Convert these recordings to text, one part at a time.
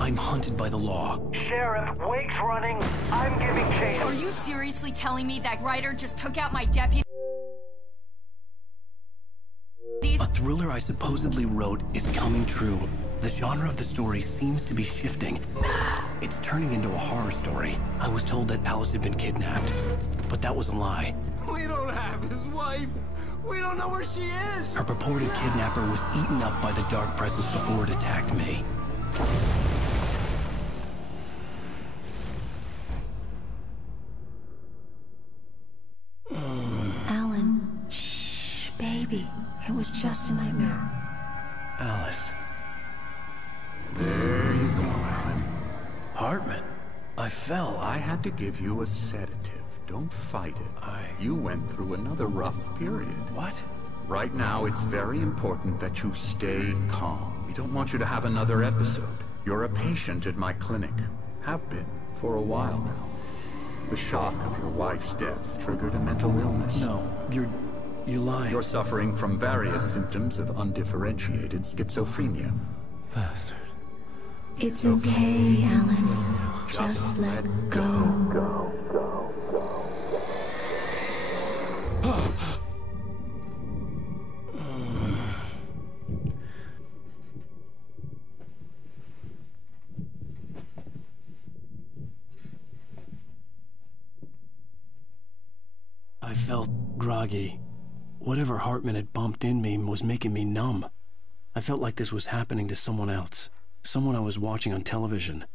I'm hunted by the law. Sheriff, Wake's running. I'm giving chase. Are you seriously telling me that writer just took out my deputy? A thriller I supposedly wrote is coming true. The genre of the story seems to be shifting. It's turning into a horror story. I was told that Alice had been kidnapped, but that was a lie. We don't have his wife. We don't know where she is. Her purported kidnapper was eaten up by the dark presence before it attacked me. Alan, shh, baby. It was just a nightmare. Alice. There you go, Alan. Hartman. I fell. I had to give you a sedative. Don't fight it. You went through another rough period. What? Right now, it's very important that you stay calm. We don't want you to have another episode. You're a patient at my clinic. Have been for a while now. The shock of your wife's death triggered a mental illness. No, you're lying. You're suffering from various symptoms of undifferentiated schizophrenia. Bastard. It's okay, Alan. Just let go. I felt groggy. Whatever Hartman had bumped in me was making me numb. I felt like this was happening to someone else. Someone I was watching on television.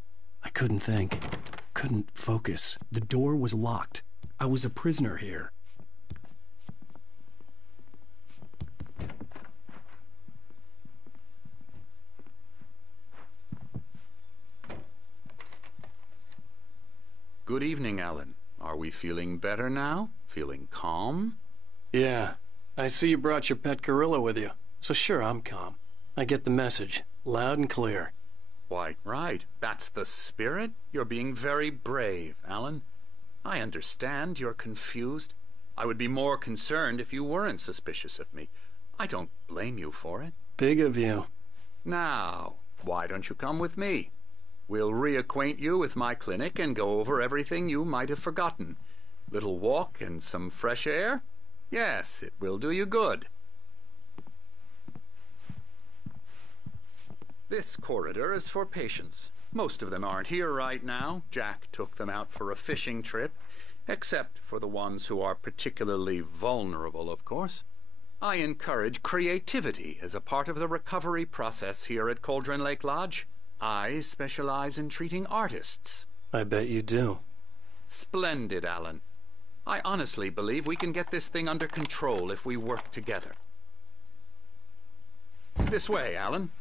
I couldn't think. Couldn't focus. The door was locked. I was a prisoner here. Good evening, Alan. Are we feeling better now? Feeling calm? Yeah. I see you brought your pet gorilla with you. So sure, I'm calm. I get the message. Loud and clear. Why, right. That's the spirit. You're being very brave, Alan. I understand you're confused. I would be more concerned if you weren't suspicious of me. I don't blame you for it. Big of you. Now, why don't you come with me? We'll reacquaint you with my clinic and go over everything you might have forgotten. Little walk and some fresh air? Yes, it will do you good. This corridor is for patients. Most of them aren't here right now. Jack took them out for a fishing trip, except for the ones who are particularly vulnerable, of course. I encourage creativity as a part of the recovery process here at Cauldron Lake Lodge. I specialize in treating artists. I bet you do. Splendid, Alan. I honestly believe we can get this thing under control if we work together. This way, Alan.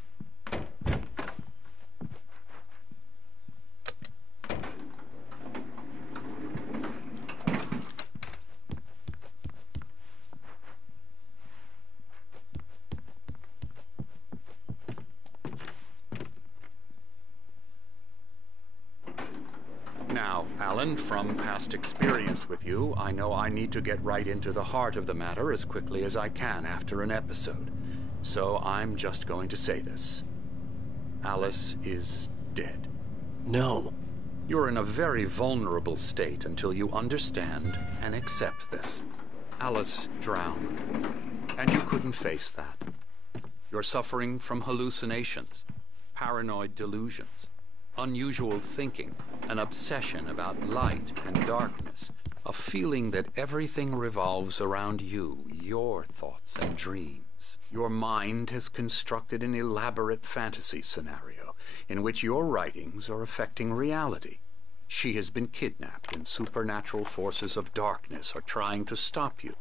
Now, Alan, from past experience with you, I know I need to get right into the heart of the matter as quickly as I can after an episode. So I'm just going to say this. Alice is dead. No. You're in a very vulnerable state until you understand and accept this. Alice drowned, and you couldn't face that. You're suffering from hallucinations, paranoid delusions, unusual thinking, an obsession about light and darkness, a feeling that everything revolves around you, your thoughts and dreams. Your mind has constructed an elaborate fantasy scenario in which your writings are affecting reality. She has been kidnapped and supernatural forces of darkness are trying to stop you.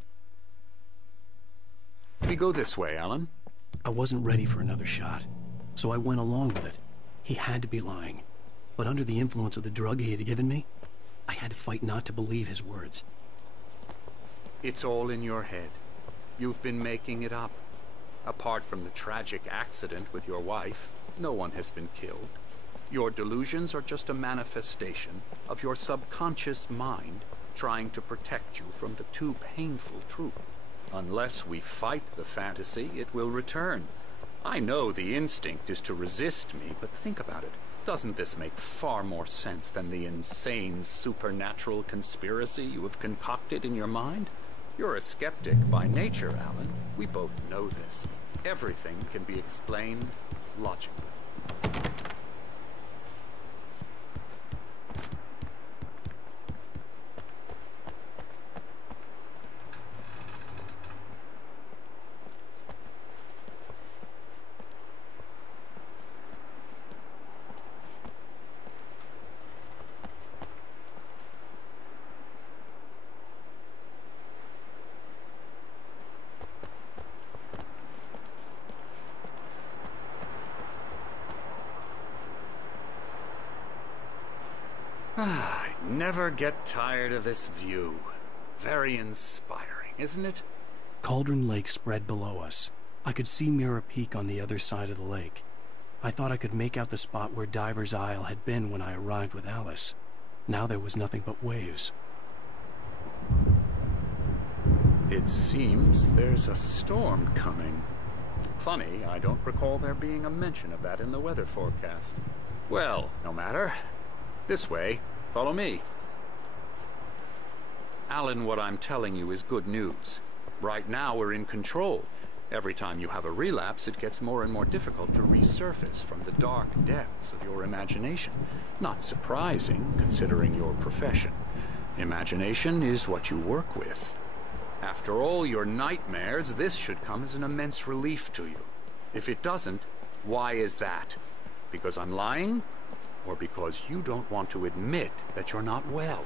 We go this way, Alan. I wasn't ready for another shot, so I went along with it. He had to be lying. But under the influence of the drug he had given me, I had to fight not to believe his words. It's all in your head. You've been making it up. Apart from the tragic accident with your wife, no one has been killed. Your delusions are just a manifestation of your subconscious mind trying to protect you from the too painful truth. Unless we fight the fantasy, it will return. I know the instinct is to resist me, but think about it. Doesn't this make far more sense than the insane supernatural conspiracy you have concocted in your mind? You're a skeptic by nature, Alan. We both know this. Everything can be explained logically. I never get tired of this view. Very inspiring, isn't it? Cauldron Lake spread below us. I could see Mirror Peak on the other side of the lake. I thought I could make out the spot where Diver's Isle had been when I arrived with Alice. Now there was nothing but waves. It seems there's a storm coming. Funny, I don't recall there being a mention of that in the weather forecast. Well, no matter. This way. Follow me. Alan, what I'm telling you is good news. Right now we're in control. Every time you have a relapse, it gets more and more difficult to resurface from the dark depths of your imagination. Not surprising, considering your profession. Imagination is what you work with. After all your nightmares, this should come as an immense relief to you. If it doesn't, why is that? Because I'm lying? Or because you don't want to admit that you're not well?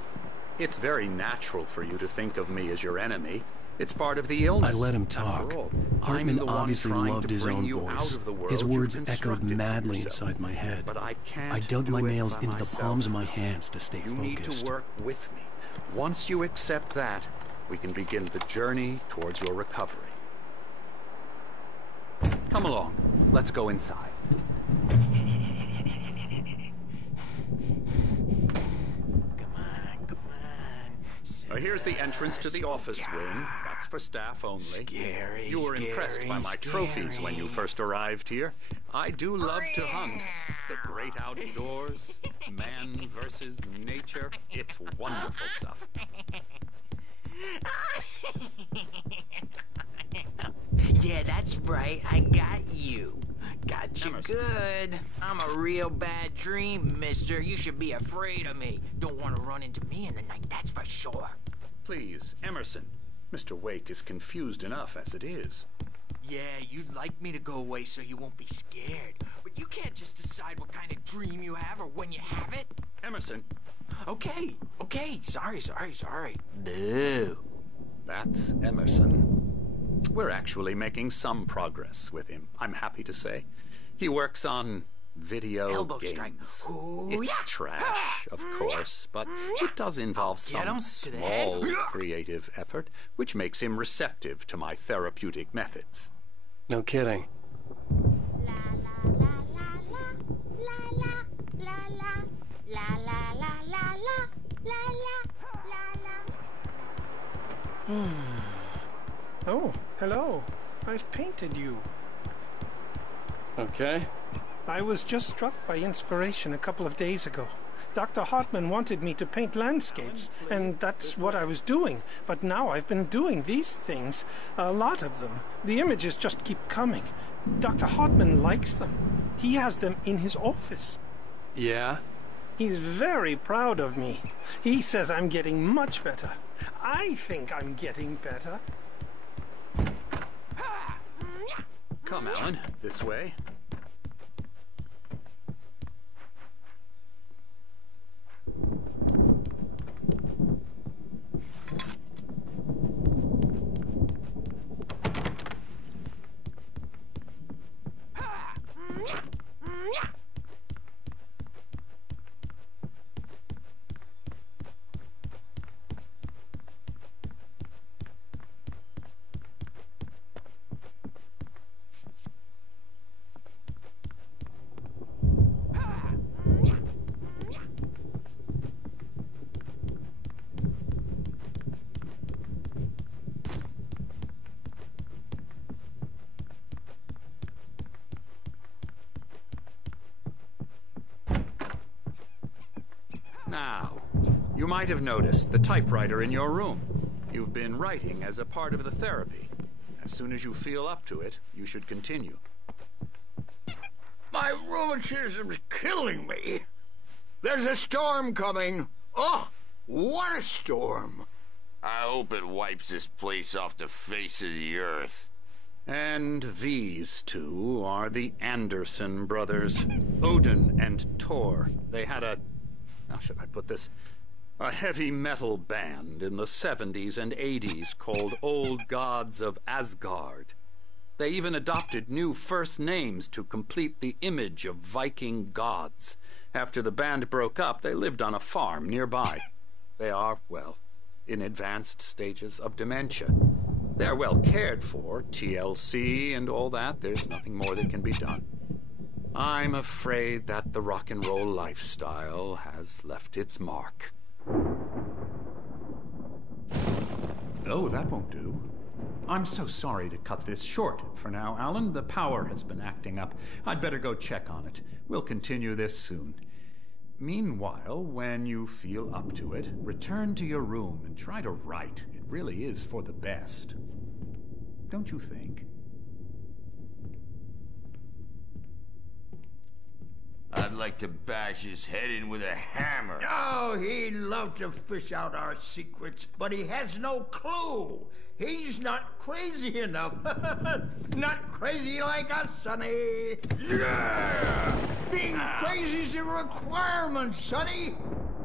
It's very natural for you to think of me as your enemy. It's part of the illness. I let him talk. Hartman obviously loved his own voice. His words echoed madly inside my head. But I can't. I dug my nails into the palms of my hands to stay focused. You need to work with me. Once you accept that, we can begin the journey towards your recovery. Come along. Let's go inside. Here's the entrance to the office wing. That's for staff only. Scary, you were impressed by my trophies when you first arrived here. I do love to hunt. The great outdoors, man versus nature. It's wonderful stuff. Yeah, that's right. I got you. Got you Emerson. good. I'm a real bad dream, mister. You should be afraid of me. Don't want to run into me in the night, that's for sure. Please, Emerson. Mr. Wake is confused enough as it is. Yeah, you'd like me to go away so you won't be scared. But you can't just decide what kind of dream you have or when you have it. Emerson. Okay. Sorry. Boo. That's Emerson. We're actually making some progress with him, I'm happy to say. He works on video Elbow games. strike. Ooh, It's yeah. trash, of course, but it does involve some small creative effort, which makes him receptive to my therapeutic methods. No kidding. Oh, hello. I've painted you. Okay. I was just struck by inspiration a couple of days ago. Dr. Hartman wanted me to paint landscapes, and that's what I was doing. But now I've been doing these things, a lot of them. The images just keep coming. Dr. Hartman likes them. He has them in his office. Yeah? He's very proud of me. He says I'm getting much better. I think I'm getting better. Come, Alan, this way. Now, you might have noticed the typewriter in your room. You've been writing as a part of the therapy. As soon as you feel up to it, you should continue. My rheumatism's killing me. There's a storm coming. Oh, what a storm. I hope it wipes this place off the face of the earth. And these two are the Anderson brothers, Odin and Tor. They had how should I put this? A heavy metal band in the 70s and 80s called Old Gods of Asgard. They even adopted new first names to complete the image of Viking gods. After the band broke up, they lived on a farm nearby. They are, well, in advanced stages of dementia. They're well cared for, TLC and all that. There's nothing more that can be done. I'm afraid that the rock and roll lifestyle has left its mark. Oh, that won't do. I'm so sorry to cut this short for now, Alan. The power has been acting up. I'd better go check on it. We'll continue this soon. Meanwhile, when you feel up to it, return to your room and try to write. It really is for the best. Don't you think? I'd like to bash his head in with a hammer. Oh, he'd love to fish out our secrets, but he has no clue. He's not crazy enough. Not crazy like us, Sonny. Yeah! Being crazy's a requirement, Sonny.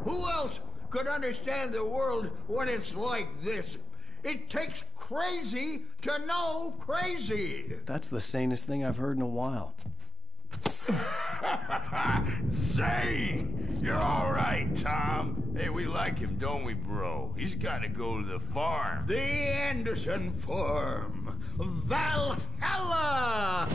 Who else could understand the world when it's like this? It takes crazy to know crazy. That's the sanest thing I've heard in a while. Zane! You're all right, Tom. Hey, we like him, don't we, bro? He's got to go to the farm. The Anderson farm. Valhalla!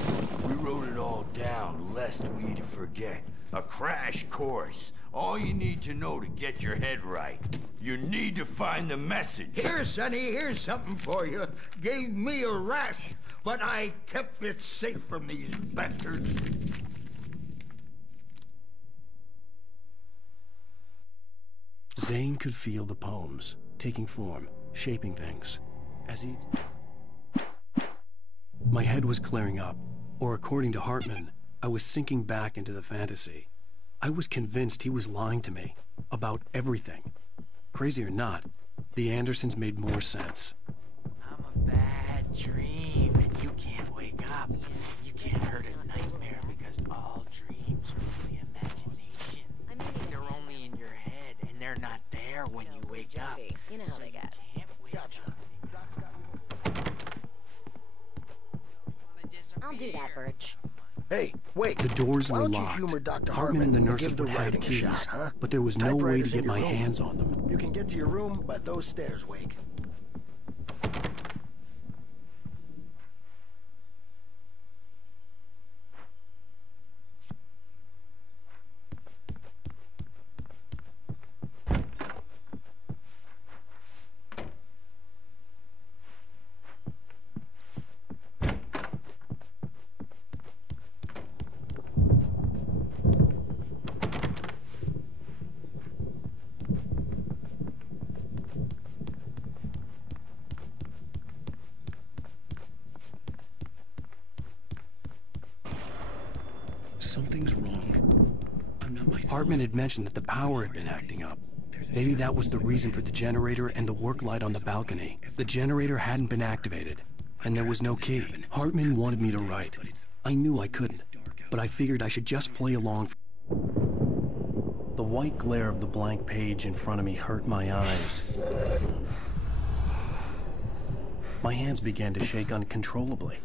We wrote it all down, lest we forget. A crash course. All you need to know to get your head right. You need to find the message. Here, Sonny, here's something for you. Gave me a rash, but I kept it safe from these bastards. Zane could feel the poems, taking form, shaping things. My head was clearing up, or according to Hartman, I was sinking back into the fantasy. I was convinced he was lying to me about everything. Crazy or not, the Andersons made more sense. I'm a bad dream, and you can't wake up. You can't hurt a nightmare because all dreams are only imagination. They're only in your head, and they're not there when you wake up. You know how they get. You can't wake up. I'll do that, Birch. Hey, wait. The doors Why were don't you locked. humor Dr. Hartman and the and nurses give the would have writing the a keys, shot, huh? but there was no way to Typewriter's in get your my room. hands on them. You can get to your room by those stairs, Wake. Something's wrong. I'm not myself. Hartman had mentioned that the power had been acting up. Maybe that was the reason for the generator and the work light on the balcony. The generator hadn't been activated, and there was no key. Hartman wanted me to write. I knew I couldn't, but I figured I should just play along. The white glare of the blank page in front of me hurt my eyes. My hands began to shake uncontrollably.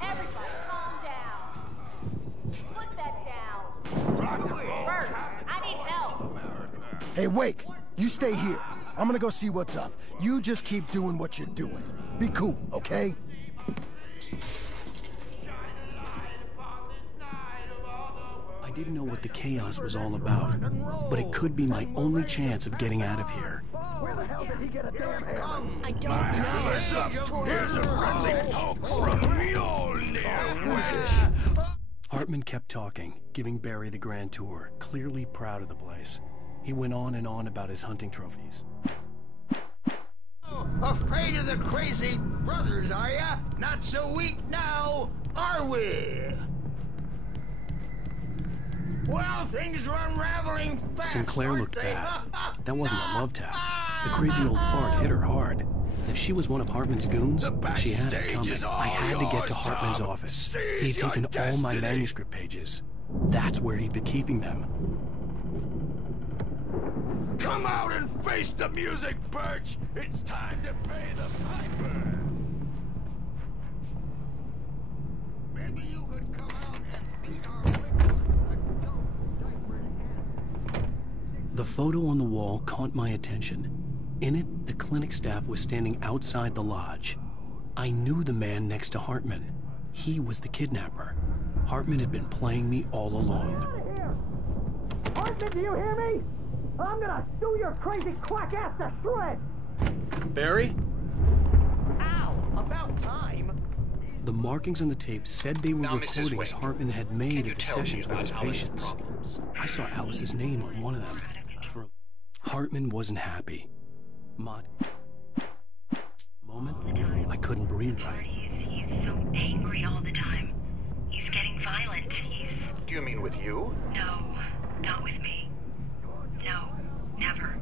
Everybody, calm down. Put that down. Bert, I need help. Hey, Wake, you stay here. I'm gonna go see what's up. You just keep doing what you're doing. Be cool, okay? I didn't know what the chaos was all about, but it could be my only chance of getting out of here. Where the hell did he get a damn hammer? I don't know. What's up? Here's a friendly poke from me old near witch. Hartman kept talking, giving Barry the grand tour, clearly proud of the place. He went on and on about his hunting trophies. Oh, afraid of the crazy brothers, are ya? Not so weak now, are we? Well, things are unraveling fast. Sinclair looked bad. That wasn't a love tap. The crazy old fart hit her hard. If she was one of Hartman's goons, she had it coming. I had to get to Hartman's office. He'd taken all my manuscript pages. That's where he'd been keeping them. Come out and face the music, Birch! It's time to pay the piper! Maybe you could come out and beat our liquor. The photo on the wall caught my attention. In it, the clinic staff was standing outside the lodge. I knew the man next to Hartman. He was the kidnapper. Hartman had been playing me all along. Hartman, do you hear me? I'm gonna sue your crazy quack ass to shreds! Barry? Ow! About time! The markings on the tape said they were recordings Hartman had made at the sessions with his patients. I saw Alice's name on one of them. Hartman wasn't happy. Moment, I couldn't breathe right. He's so angry all the time. He's getting violent. Do you mean with you? No, not with me. No, never.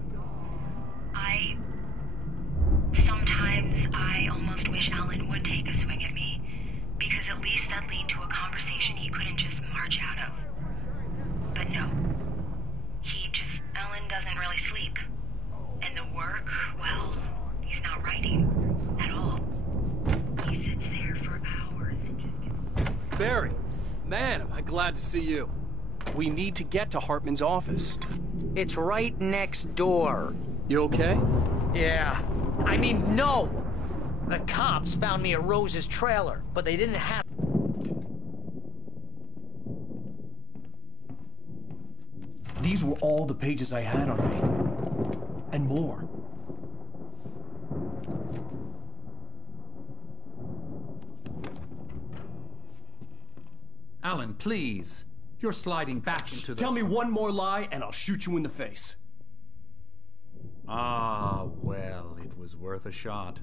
Sometimes I almost wish Alan would take a swing at me, because at least that'd lead to a conversation he couldn't just march out of. But no. Alan doesn't really sleep. And the work, well, he's not writing at all. He sits there for hours and just... Barry, man, am I glad to see you. We need to get to Hartman's office. It's right next door. You okay? Yeah. I mean, no! The cops found me at Rose's trailer, but they didn't have... These were all the pages I had on me. And more. Alan, please. You're sliding back into the... Tell me one more lie and I'll shoot you in the face. Ah, well, it was worth a shot.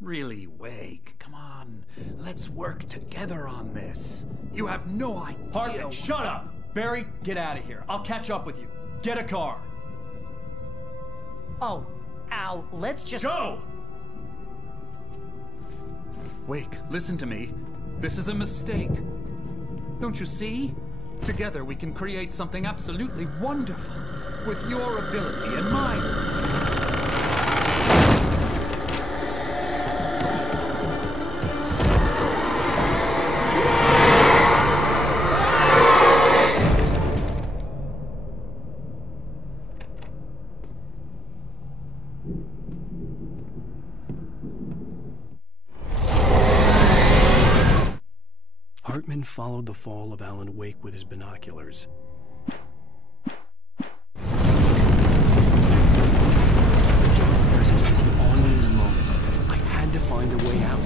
Really, Wake, come on. Let's work together on this. You have no idea... Hartman, shut up! Barry, get out of here. I'll catch up with you. Get a car. Oh, Al, let's just... Go! Wake, listen to me. This is a mistake. Don't you see? Together we can create something absolutely wonderful. With your ability and mine. Hartman followed the fall of Alan Wake with his binoculars. The dark presence would be on me in a moment. I had to find a way out.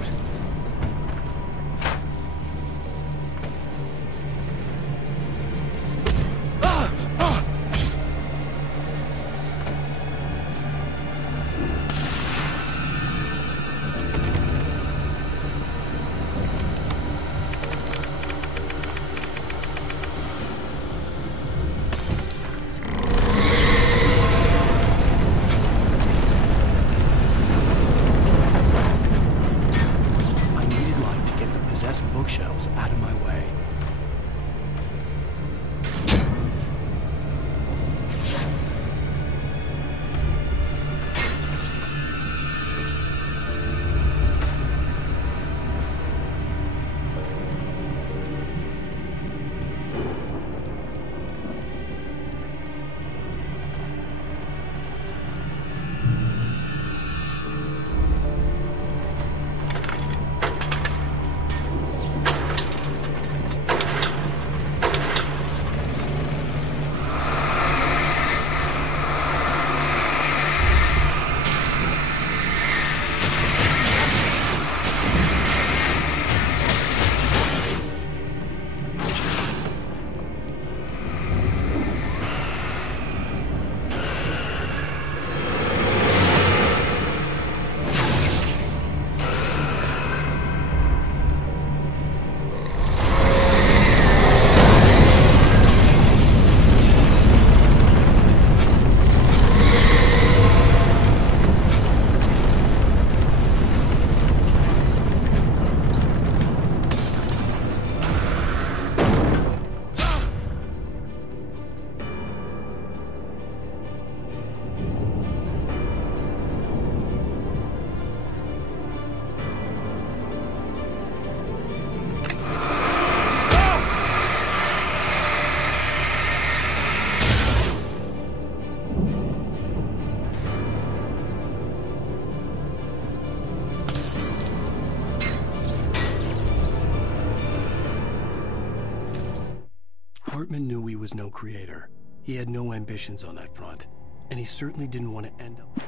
Hartman knew he was no creator. He had no ambitions on that front, and he certainly didn't want to end up...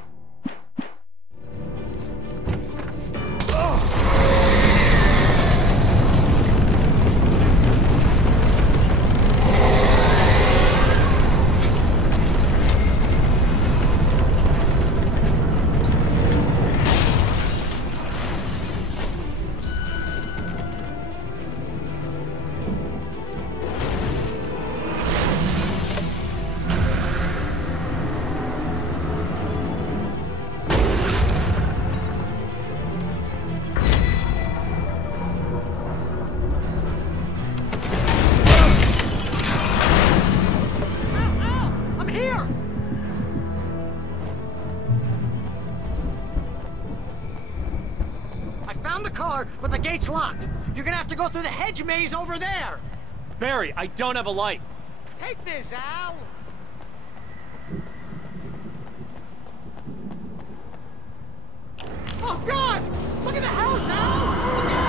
But the gate's locked. You're gonna have to go through the hedge maze over there. Barry, I don't have a light. Take this, Al. Oh, God! Look at the house, Al! Look at...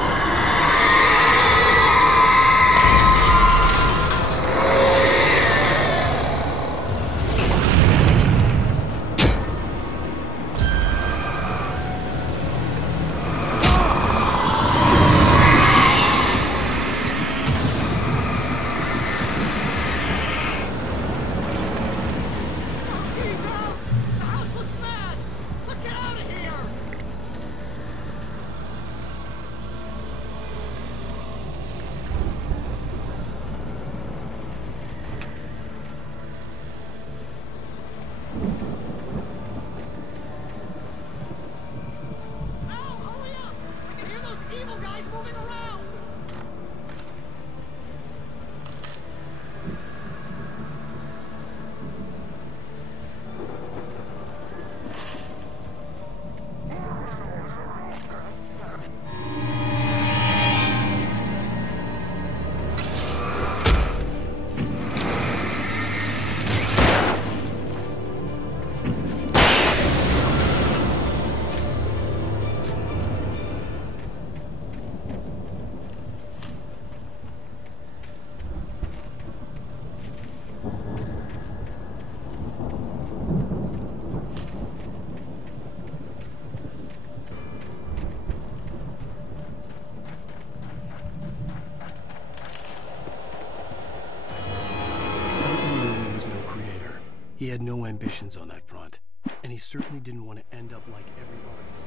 He had no ambitions on that front, and he certainly didn't want to end up like every artist.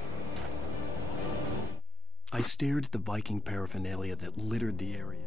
I stared at the Viking paraphernalia that littered the area.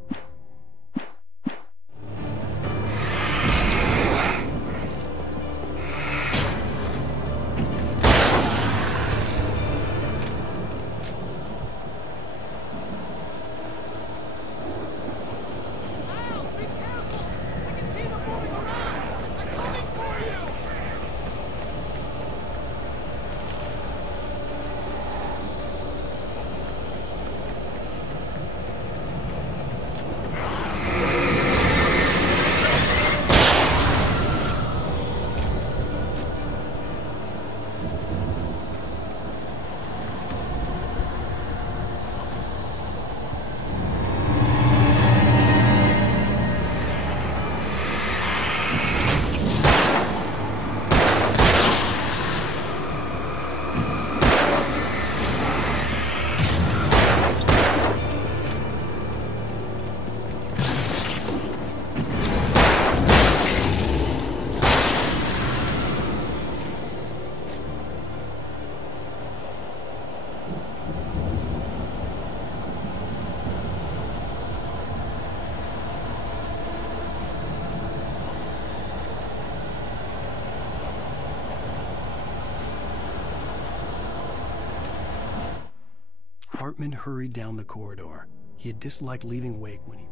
Hartman hurried down the corridor. He had disliked leaving Wake when he...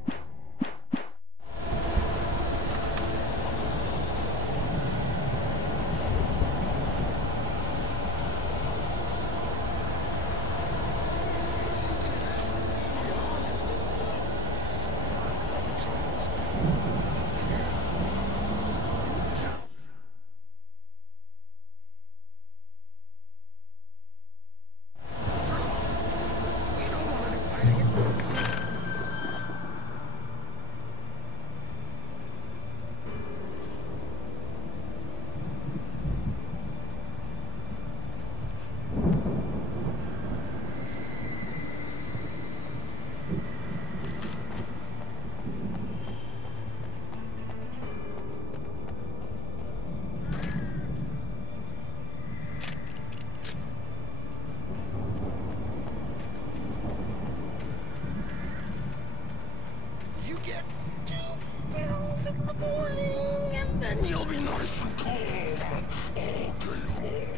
6 in the morning, and then you'll be nice and calm all day long.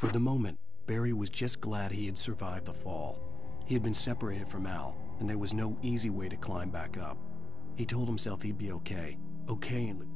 For the moment, Barry was just glad he had survived the fall. He had been separated from Al, and there was no easy way to climb back up. He told himself he'd be okay. Okay in the...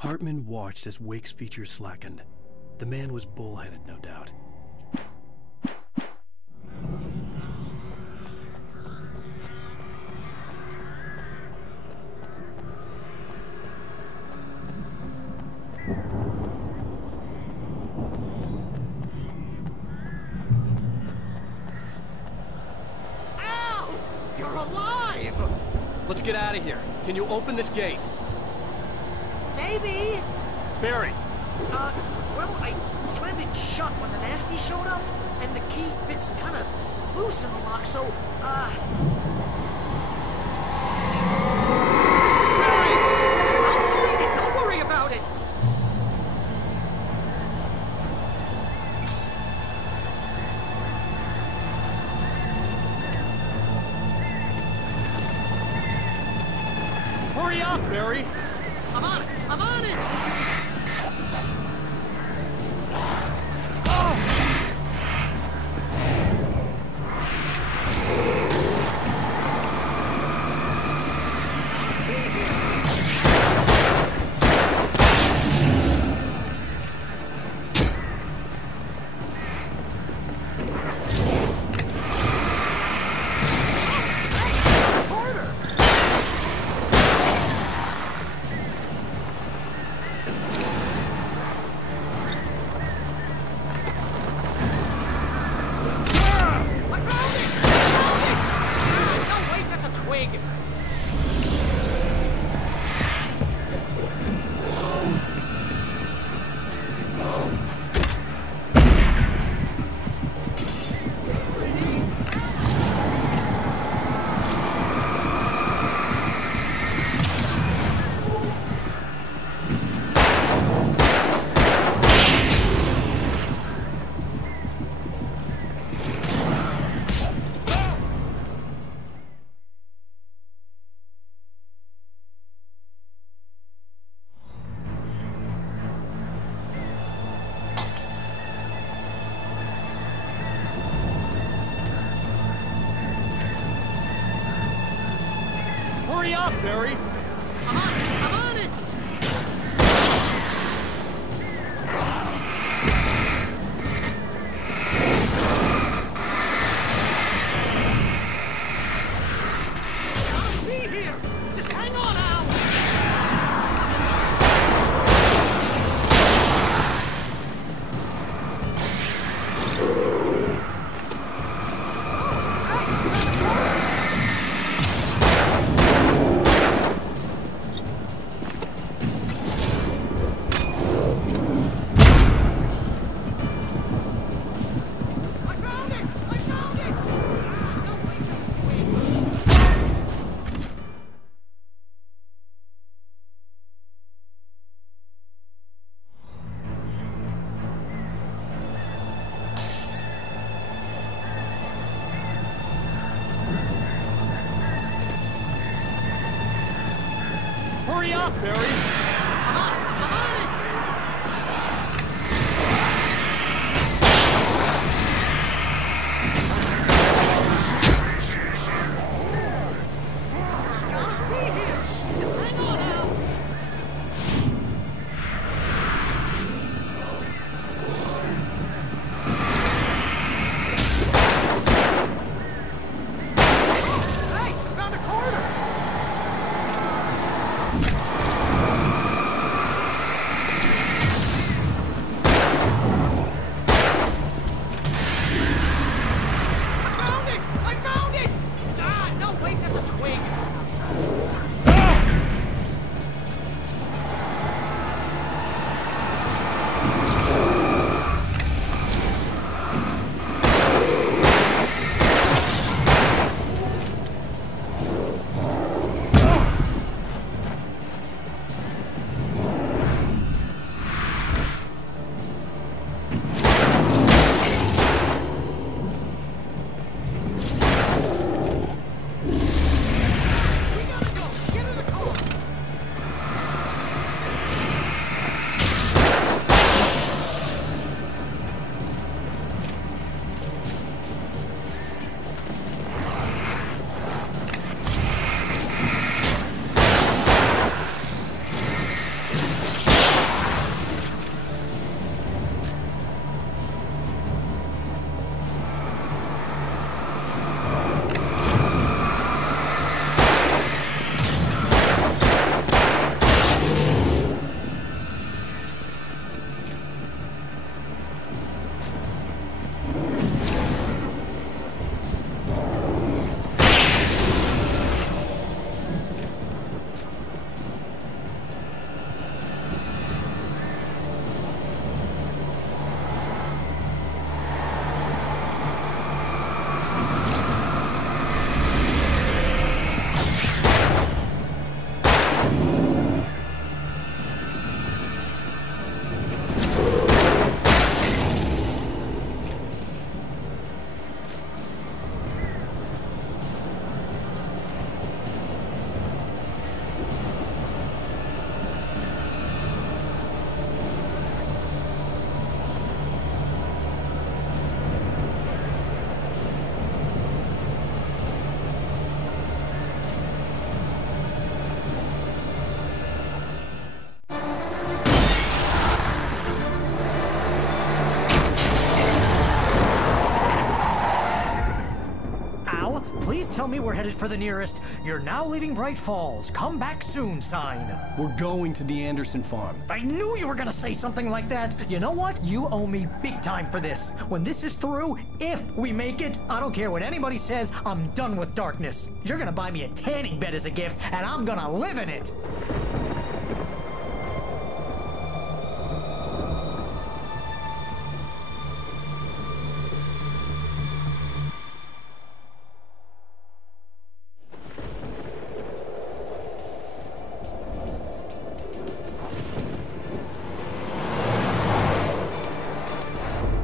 Hartman watched as Wake's features slackened. The man was bullheaded, no doubt. Al! You're alive! Let's get out of here. Can you open this gate? Maybe. Barry! Well, I slammed it shut when the nasty showed up, and the key fits kind of loose in the lock, so, Barry! I'll find it, don't worry about it! Hurry up, Barry! I'm on it! I'm on it! up, Barry! I'm on it! I'll be here! Just hang on, Al! Hurry up, Barry! I'm on it! It's gotta be here! Just hang on, Al! Hey! Found a corner! I found it! Ah, no, wait, that's a twig. We gotta go. Get in the car. Al, please tell me we're headed for the nearest "You're now leaving Bright Falls. Come back soon" sign. We're going to the Anderson farm. I knew you were gonna say something like that. You know what? You owe me big time for this. When this is through, if we make it, I don't care what anybody says, I'm done with darkness. You're gonna buy me a tanning bed as a gift, and I'm gonna live in it.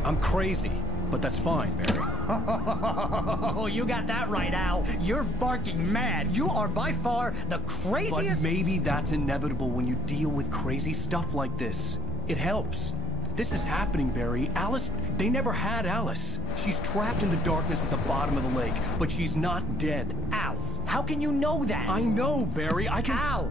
I'm crazy, but that's fine, Barry. Oh, you got that right, Al. You're barking mad. You are by far the craziest... But maybe that's inevitable when you deal with crazy stuff like this. It helps. This is happening, Barry. Alice, they never had Alice. She's trapped in the darkness at the bottom of the lake, but she's not dead. Al, How can you know that? I know, Barry. I can... Al,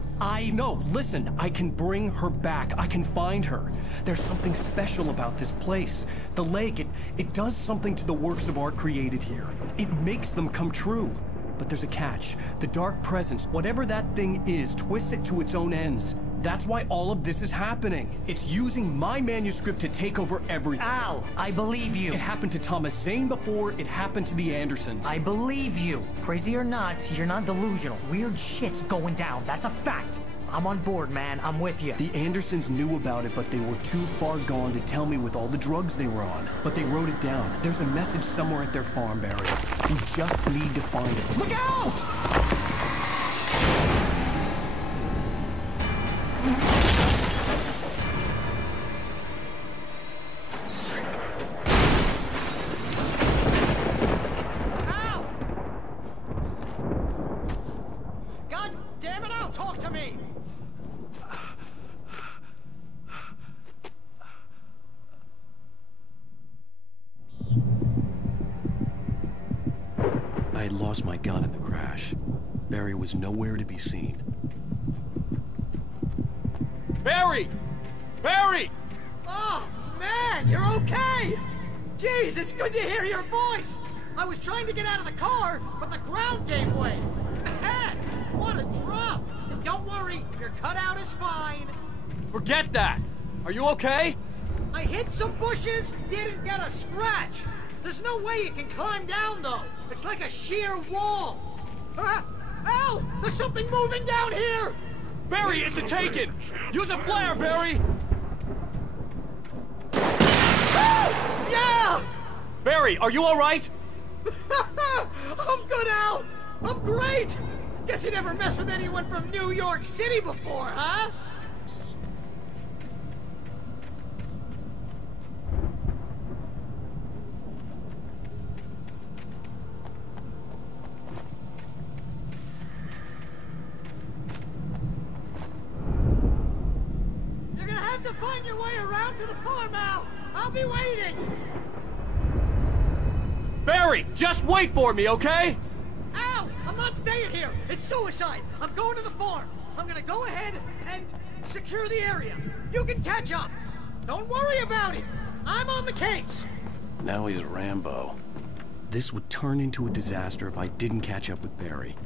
No, listen. I can bring her back. I can find her. There's something special about this place. The lake, it does something to the works of art created here. It makes them come true. But there's a catch. The dark presence, whatever that thing is, twists it to its own ends. That's why all of this is happening. It's using my manuscript to take over everything. Al, I believe you. It happened to Thomas Zane before, it happened to the Andersons. I believe you. Crazy or not, you're not delusional. Weird shit's going down. That's a fact. I'm on board, man. I'm with you. The Andersons knew about it, but they were too far gone to tell me with all the drugs they were on. But they wrote it down. There's a message somewhere at their farm, Barry. We just need to find it. Look out! I had lost my gun in the crash. Barry was nowhere to be seen. Barry! Barry! Oh, man, you're okay! Jeez, it's good to hear your voice! I was trying to get out of the car, but the ground gave way. Man, what a drop! Don't worry, your cutout is fine. Forget that! Are you okay? I hit some bushes, didn't get a scratch. There's no way you can climb down, though. It's like a sheer wall. Al, there's something moving down here! Barry, it's a taken! Use a flare, Barry! Yeah! Barry, are you all right? I'm good, Al! I'm great! Guess you never messed with anyone from New York City before, huh? You're gonna have to find your way around to the farm, Al! I'll be waiting! Barry, just wait for me, okay? Al, I'm not staying here. It's suicide. I'm going to the farm. I'm gonna go ahead and secure the area. You can catch up. Don't worry about it. I'm on the case. Now he's Rambo. This would turn into a disaster if I didn't catch up with Barry.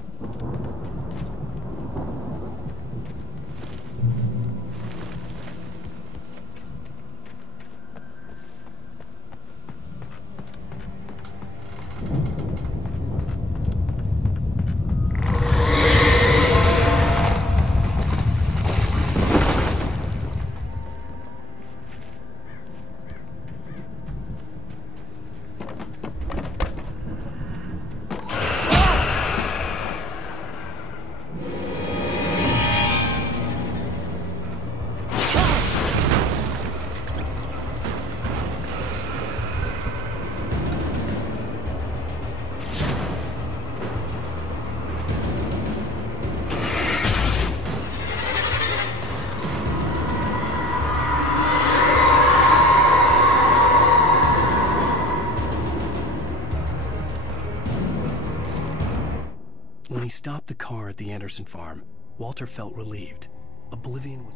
When he stopped the car at the Anderson farm, Walter felt relieved. Oblivion was...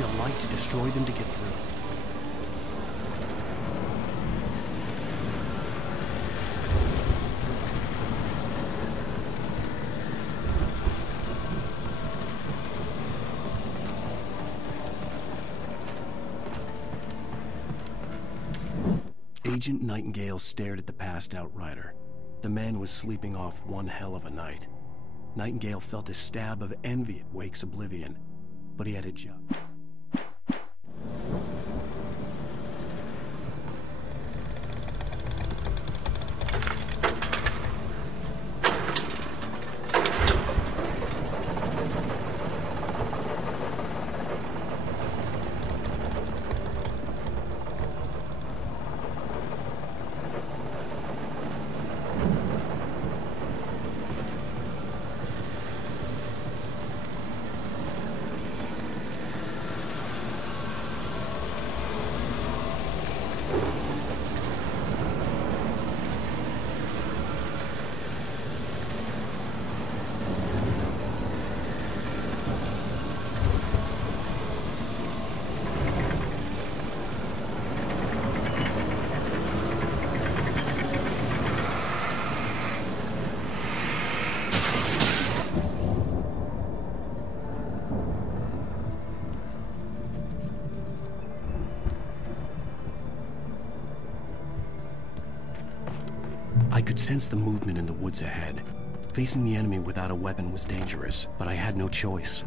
need a light to destroy them to get through. Agent Nightingale stared at the passed-out rider. The man was sleeping off one hell of a night. Nightingale felt a stab of envy at Wake's oblivion, but he had a job. I could sense the movement in the woods ahead. Facing the enemy without a weapon was dangerous, but I had no choice.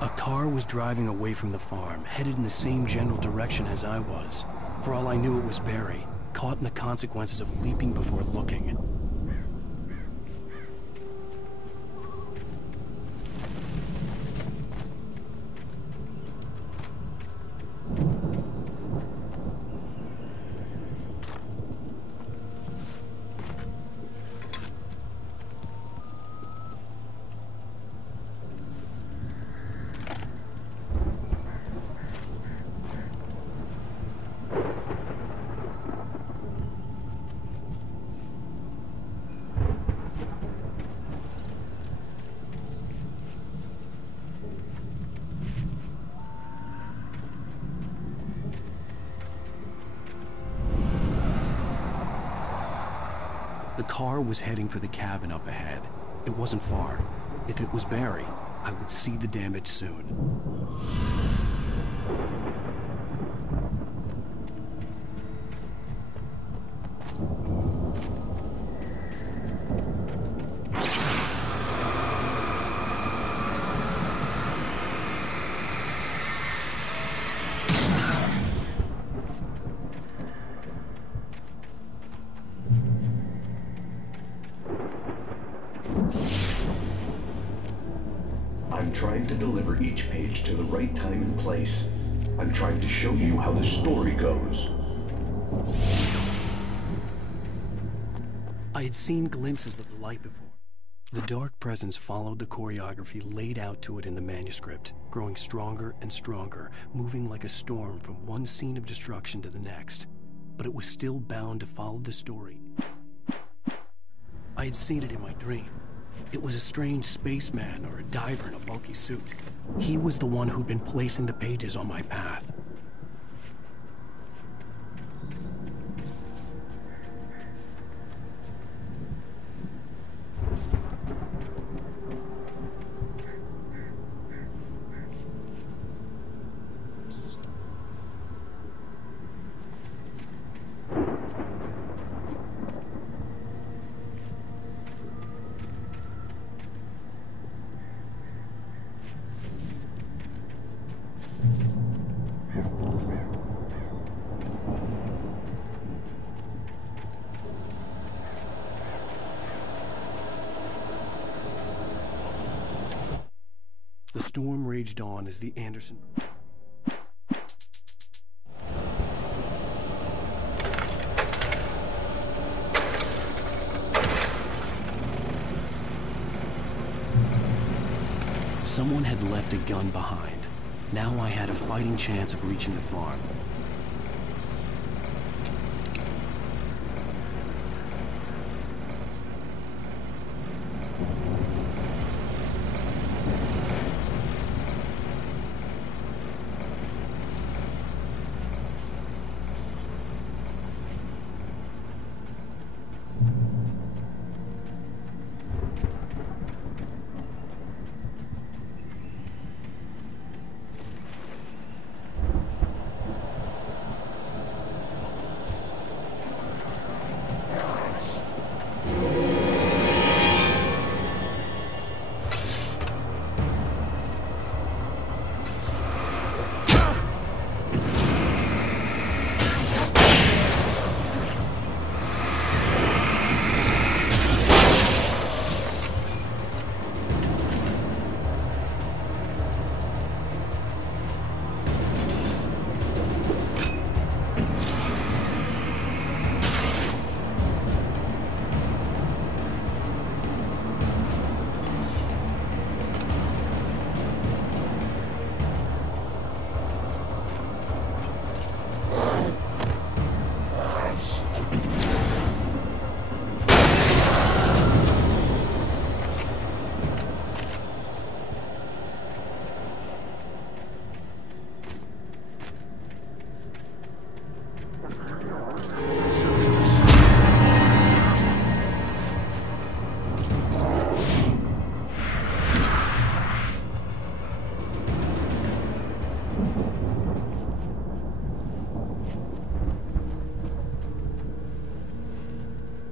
A car was driving away from the farm, headed in the same general direction as I was. For all I knew, it was Barry, caught in the consequences of leaping before looking. The car was heading for the cabin up ahead. It wasn't far. If it was Barry, I would see the damage soon. I'm trying to deliver each page to the right time and place. I'm trying to show you how the story goes. I had seen glimpses of the light before. The dark presence followed the choreography laid out to it in the manuscript, growing stronger and stronger, moving like a storm from one scene of destruction to the next. But it was still bound to follow the story. I had seen it in my dream. It was a strange spaceman or a diver in a bulky suit. He was the one who'd been placing the pages on my path. The storm raged on as the Anderson... Someone had left a gun behind. Now I had a fighting chance of reaching the farm.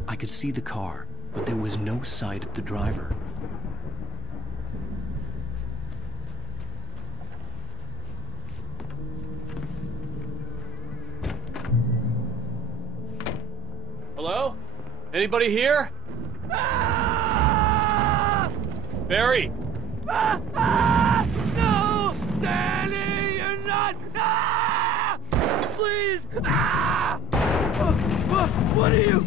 I could see the car, but there was no sight of the driver. Hello? Anybody here? Ah! Barry! No! Danny, you're not! Ah! Please! Ah! What are you?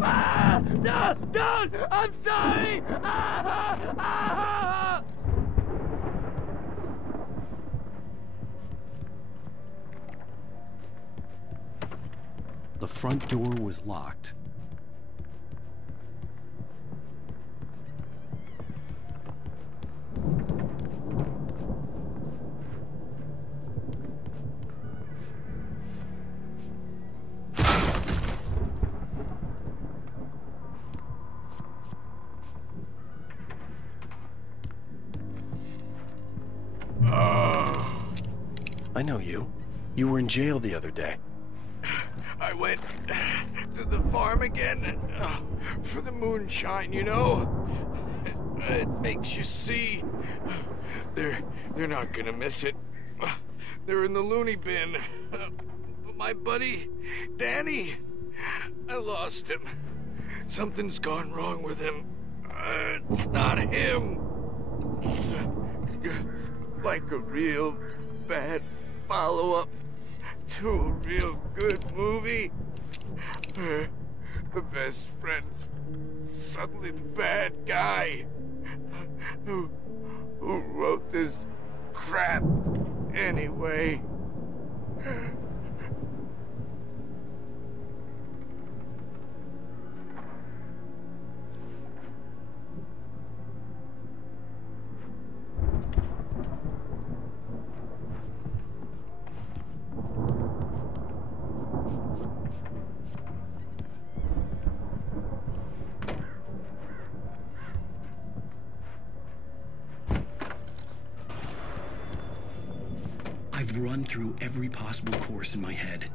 Ah! No! Don't! I'm sorry! Ah! Ah! The front door was locked. know you. You were in jail the other day. I went to the farm again for the moonshine, you know? It makes you see. They're not gonna miss it. They're in the loony bin. But my buddy, Danny, I lost him. Something's gone wrong with him. It's not him. Like a real bad follow-up to a real good movie. The best friend's suddenly the bad guy. Who wrote this crap anyway? I've run through every possible course in my head.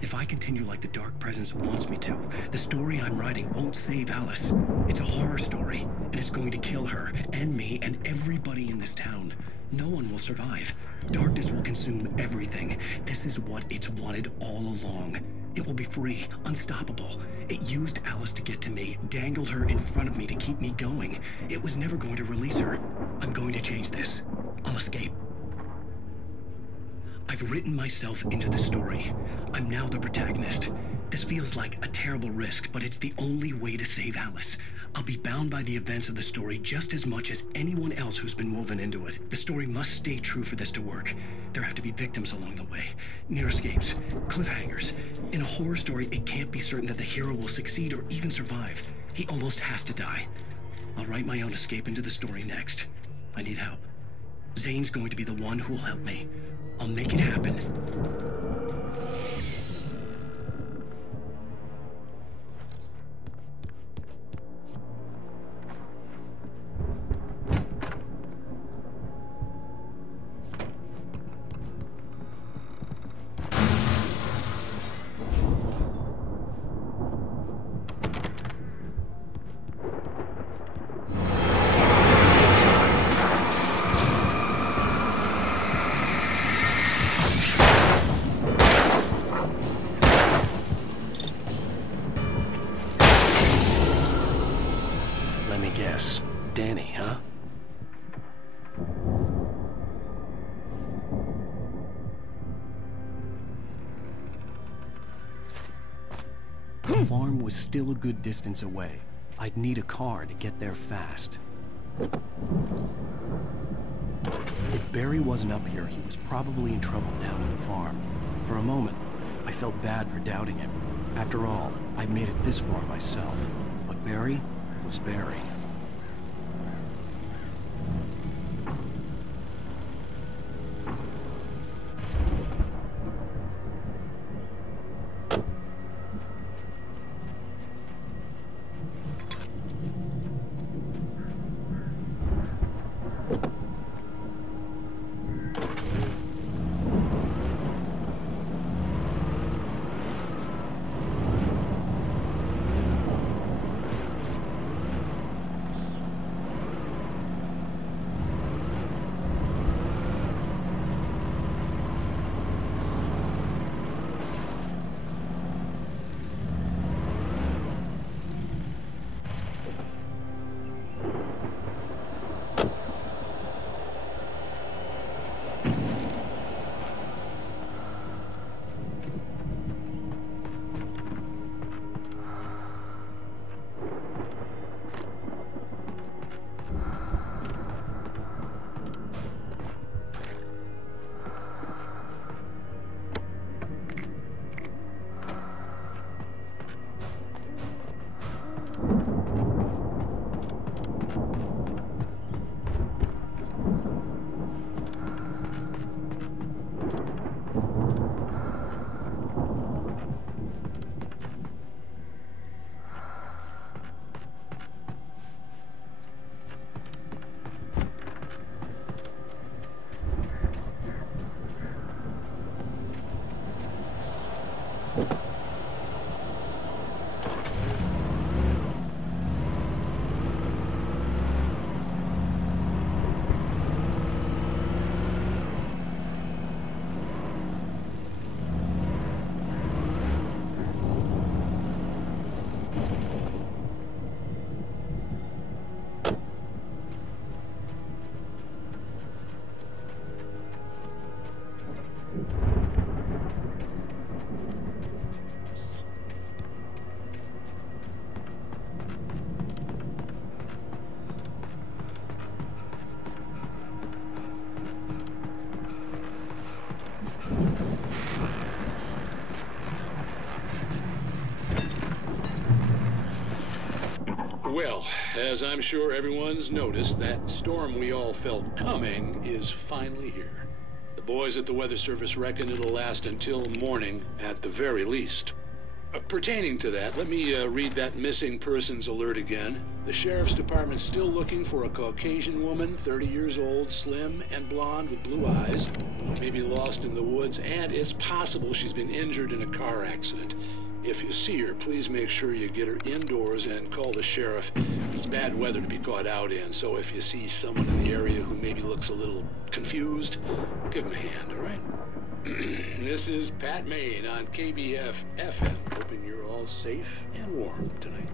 If I continue like the Dark Presence wants me to, the story I'm writing won't save Alice. It's a horror story, and it's going to kill her, and me, and everybody in this town. No one will survive. Darkness will consume everything. This is what it's wanted all along. It will be free, unstoppable. It used Alice to get to me, dangled her in front of me to keep me going. It was never going to release her. I'm going to change this. I'll escape. I've written myself into the story. I'm now the protagonist. This feels like a terrible risk, but it's the only way to save Alice. I'll be bound by the events of the story just as much as anyone else who's been woven into it. The story must stay true for this to work. There have to be victims along the way. Near escapes. Cliffhangers. In a horror story, it can't be certain that the hero will succeed or even survive. He almost has to die. I'll write my own escape into the story next. I need help. Zane's going to be the one who'll help me. I'll make it happen. Let me guess. Danny, huh? The farm was still a good distance away. I'd need a car to get there fast. If Barry wasn't up here, he was probably in trouble down at the farm. For a moment, I felt bad for doubting him. After all, I'd made it this far myself. But Barry was Barry. Well, as I'm sure everyone's noticed, that storm we all felt coming is finally here. The boys at the Weather Service reckon it'll last until morning at the very least. Pertaining to that, let me read that missing persons alert again. The Sheriff's Department's still looking for a Caucasian woman, 30 years old, slim and blonde with blue eyes, maybe lost in the woods, and it's possible she's been injured in a car accident. If you see her, please make sure you get her indoors and call the sheriff. It's bad weather to be caught out in, so if you see someone in the area who maybe looks a little confused, give him a hand, all right? This is Pat Maine on KBF FM, hoping you're all safe and warm tonight.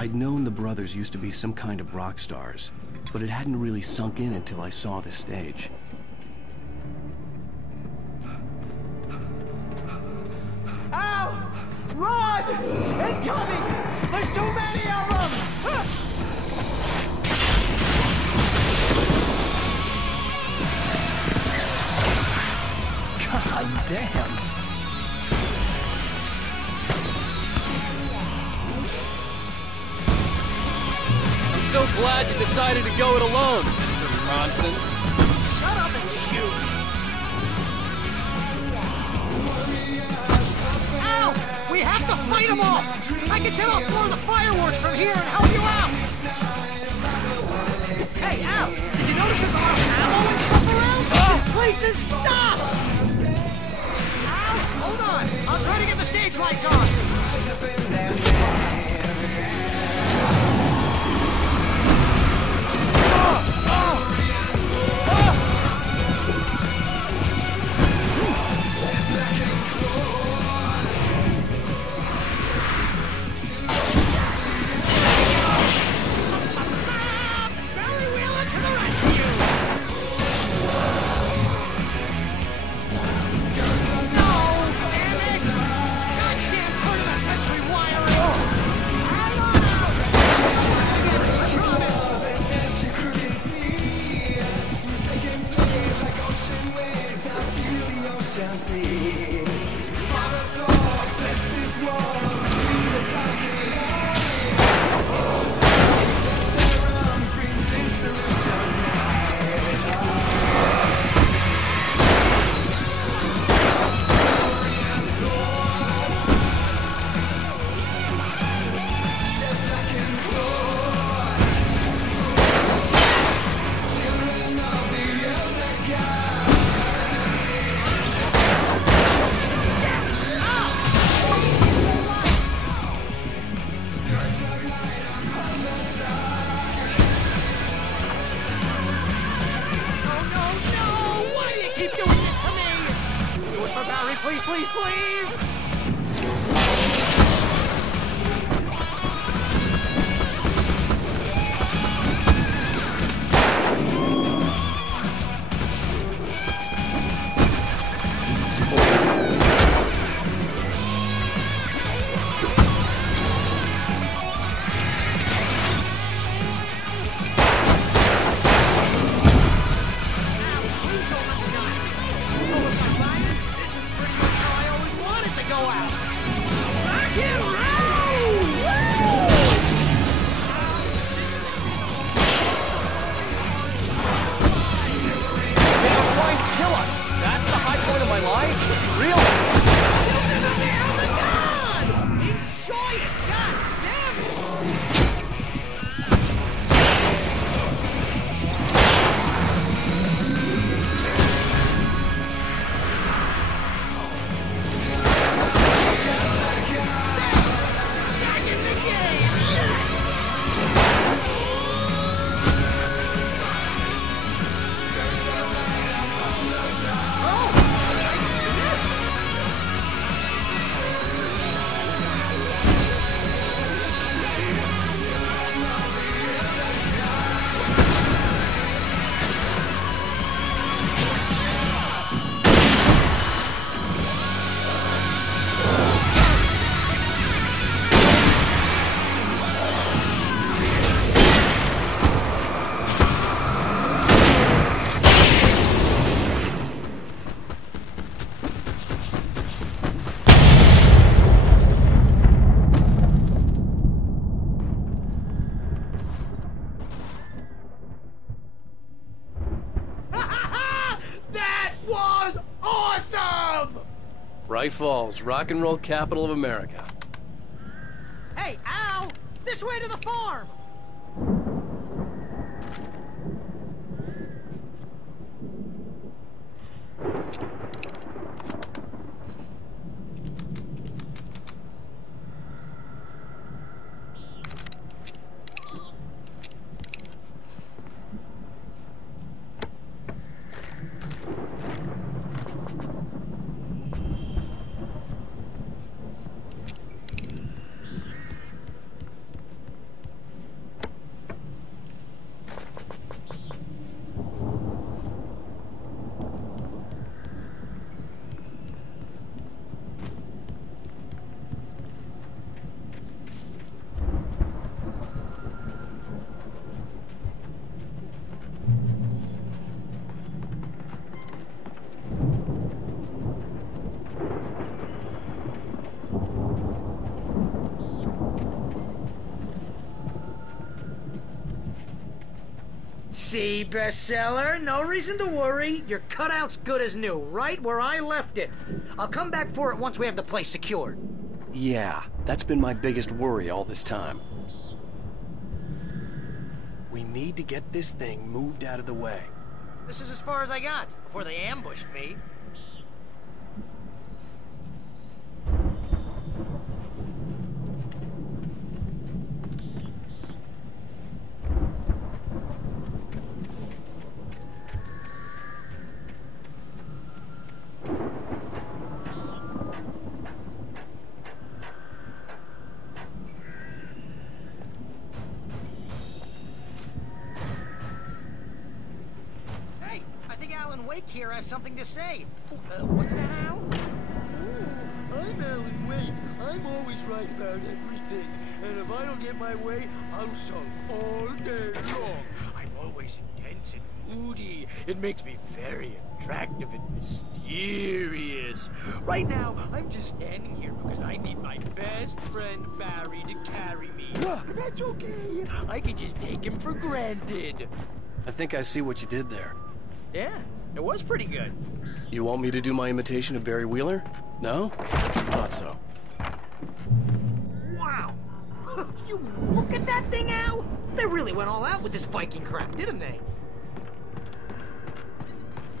I'd known the brothers used to be some kind of rock stars, but it hadn't really sunk in until I saw the stage. Al! Run! Incoming! There's too many of them! God damn! I'm so glad you decided to go it alone, Mr. Ronson. Shut up and shoot! Beat them off! I can set off more of the fireworks from here and help you out! Hey, Al, did you notice there's a lot of ammo and stuff around? This place is stopped! Al, hold on. I'll try to get the stage lights on. Please, please, please! Bright Falls, rock and roll capital of America. Hey, Al! This way to the farm! See, bestseller? No reason to worry. Your cutout's good as new, right where I left it. I'll come back for it once we have the place secured. Yeah, that's been my biggest worry all this time. We need to get this thing moved out of the way. This is as far as I got before they ambushed me. Here has something to say. What's that, Al? I'm Alan Wake. I'm always right about everything. And if I don't get my way, I'll sulk all day long. I'm always intense and moody. It makes me very attractive and mysterious. Right now, I'm just standing here because I need my best friend Barry to carry me. That's okay. I can just take him for granted. I think I see what you did there. Yeah. It was pretty good. You want me to do my imitation of Barry Wheeler? No? Thought so. Wow! You look at that thing, Al! They really went all out with this Viking crap, didn't they?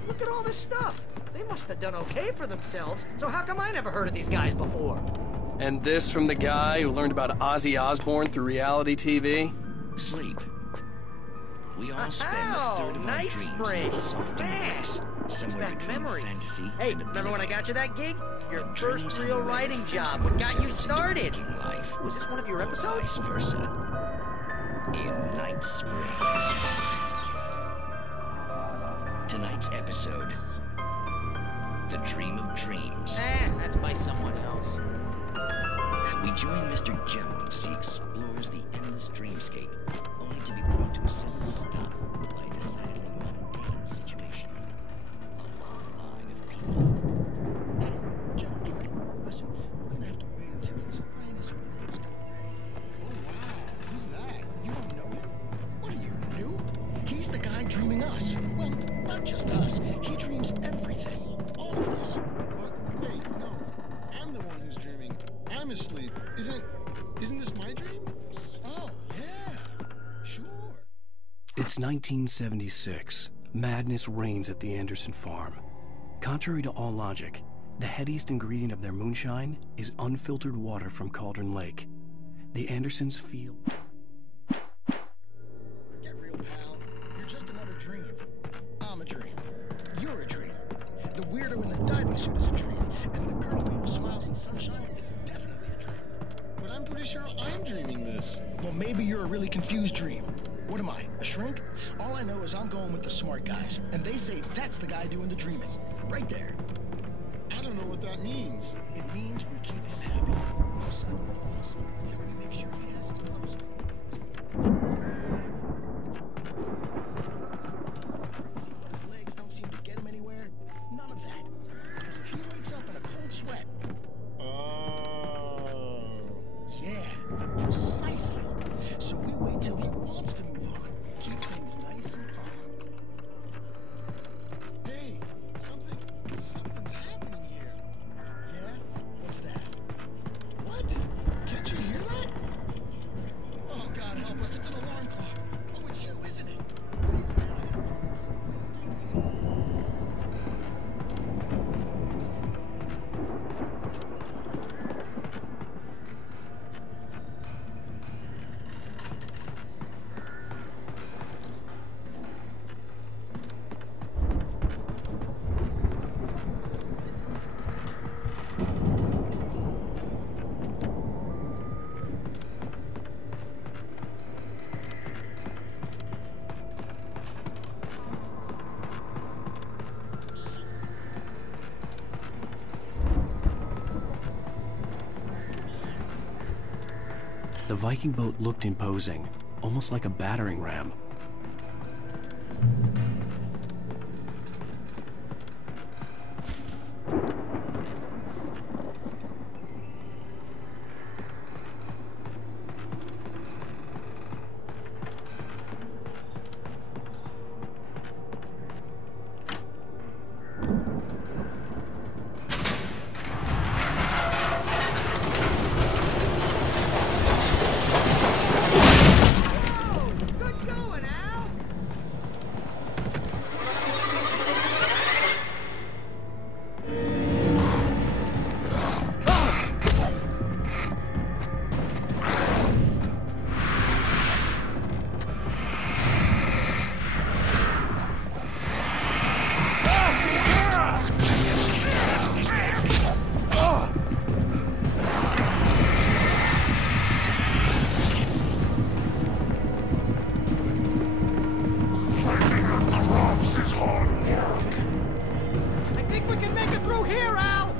Look at all this stuff. They must have done okay for themselves, so how come I never heard of these guys before? And this from the guy who learned about Ozzy Osbourne through reality TV? Sleep. We all spend a third of our dreams in soft embrace, somewhere between fantasy Hey, and remember when I got you that gig? Your first real writing job. What got you started? Was this one of your episodes? Vice versa. In Night Springs. Tonight's episode, The Dream of Dreams. That's by someone else. We join Mr. Jones as he explores the endless dreamscape, only to be brought to a sudden stop by a decidedly mundane situation. A long line of people. Hey, Jones, listen, we're gonna have to wait until his finest rhythms come ready. Oh, wow, who's that? You don't know him? What are you, new? He's the guy dreaming us. Well, not just us. He dreams everything. All of us. But wait, no. I'm the one who's dreaming. I'm asleep. Isn't this my dream? Oh, yeah. Sure. It's 1976. Madness reigns at the Anderson farm. Contrary to all logic, the headiest ingredient of their moonshine is unfiltered water from Cauldron Lake. The Andersons feel... Get real, pal. You're just another dream. I'm a dream. You're a dream. The weirdo in the diving suit is a dream. And the girl made of smiles and sunshine is definitely a dream. But I'm pretty sure I'm dreaming this. Well, maybe you're a really confused dream. What am I, a shrink? All I know is I'm going with the smart guys, and they say that's the guy doing the dreaming. Right there. I don't know what that means. It means we keep him happy. No sudden falls. We make sure he has his clothes on. His legs don't seem to get him anywhere. None of that. Because if he wakes up in a cold sweat... Oh. Yeah, precisely. So we wait till he wants to move on. Keep things nice and calm. Hey, something's happening here. Yeah? What's that? What? Can't you hear that? Oh, God help us, it's an alarm clock. Oh, it's you, isn't it? The Viking boat looked imposing, almost like a battering ram. make it through here, Al!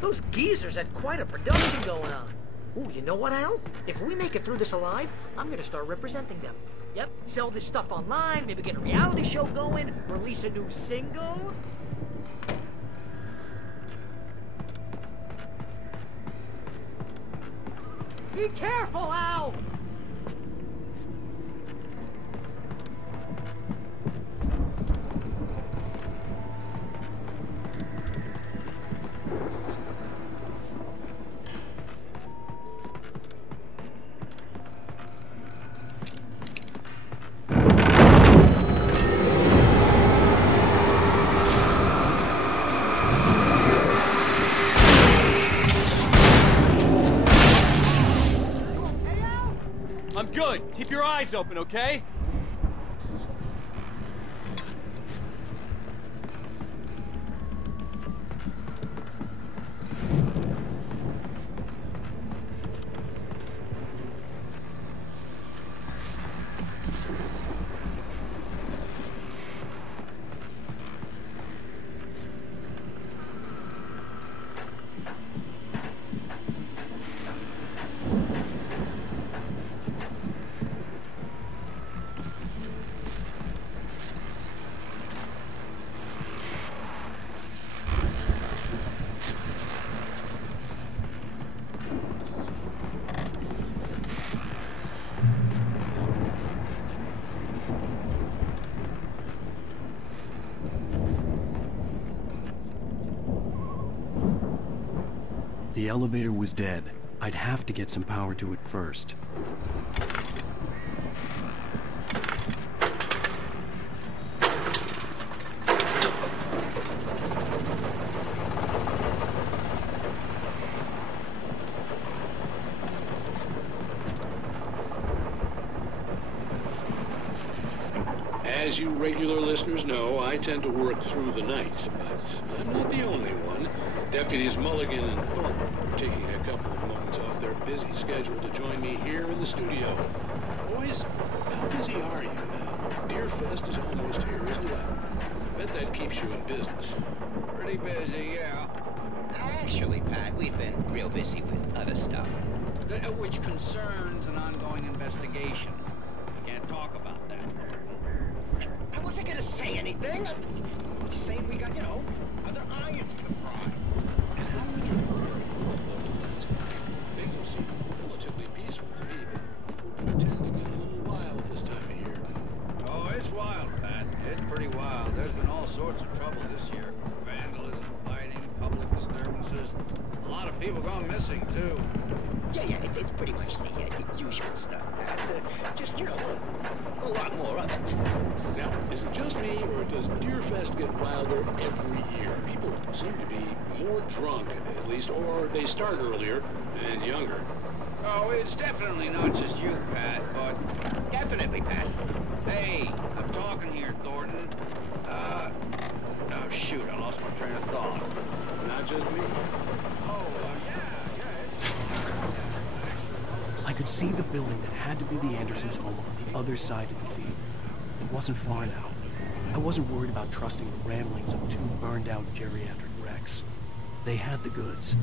Those geezers had quite a production going on. Ooh, you know what, Al? If we make it through this alive, I'm gonna start representing them. Yep, sell this stuff online, maybe get a reality show going, release a new single. Be careful, Al! I'm good. Keep your eyes open, okay? The elevator was dead. I'd have to get some power to it first. As you regular listeners know, I tend to work through the night, but I'm not the only one. Deputies Mulligan and Thornton are taking a couple of moments off their busy schedule to join me here in the studio. Boys, how busy are you now? Deerfest is almost here, isn't it? I bet that keeps you in business. Pretty busy, yeah. Actually, Pat, we've been real busy with other stuff. Which concerns an ongoing investigation. Can't talk about that. I wasn't gonna say anything. I'm just saying we got, other irons to fry. People gone missing, too. Yeah, it's pretty much the usual stuff. Just, you know, a lot more of it. Now, is it just me, or does Deerfest get wilder every year? People seem to be more drunk, at least, or they start earlier and younger. Oh, it's definitely not just you, Pat, but... Definitely, Pat. Hey, I'm talking here, Thornton. Oh, shoot, I lost my train of thought. Not just me. Oh, yeah, I could see the building that had to be the Andersons' home on the other side of the field. It wasn't far now. I wasn't worried about trusting the ramblings of two burned-out geriatric wrecks. They had the goods.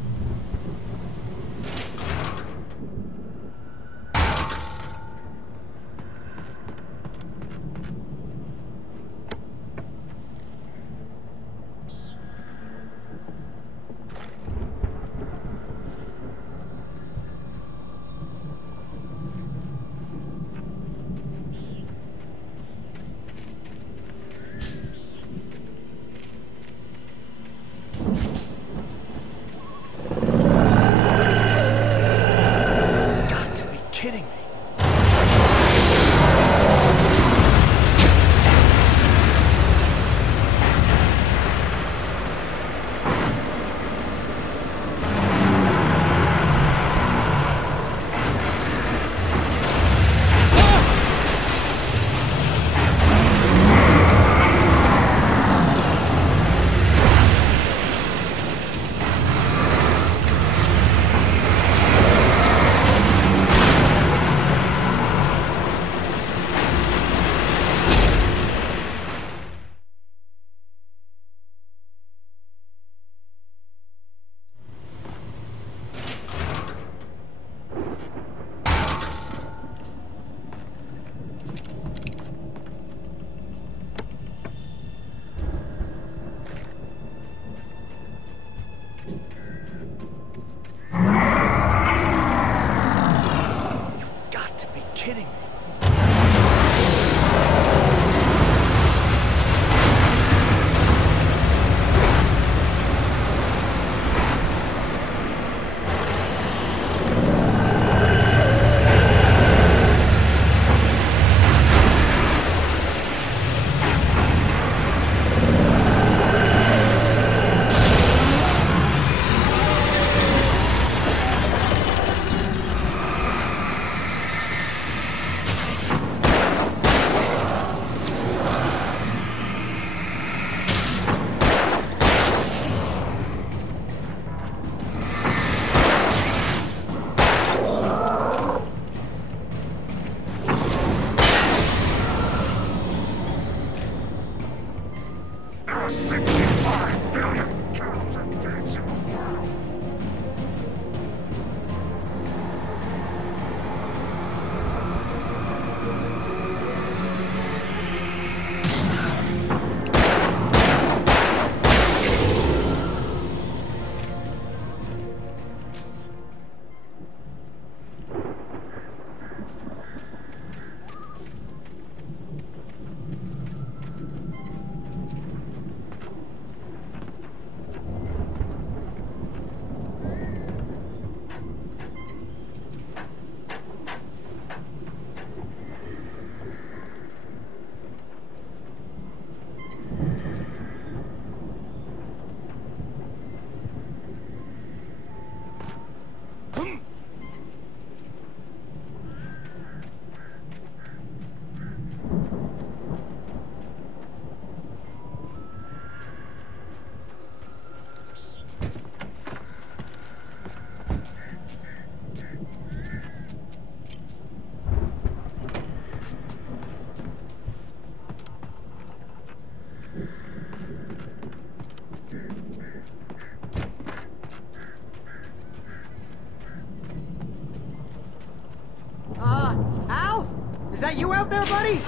Is that you out there, buddy?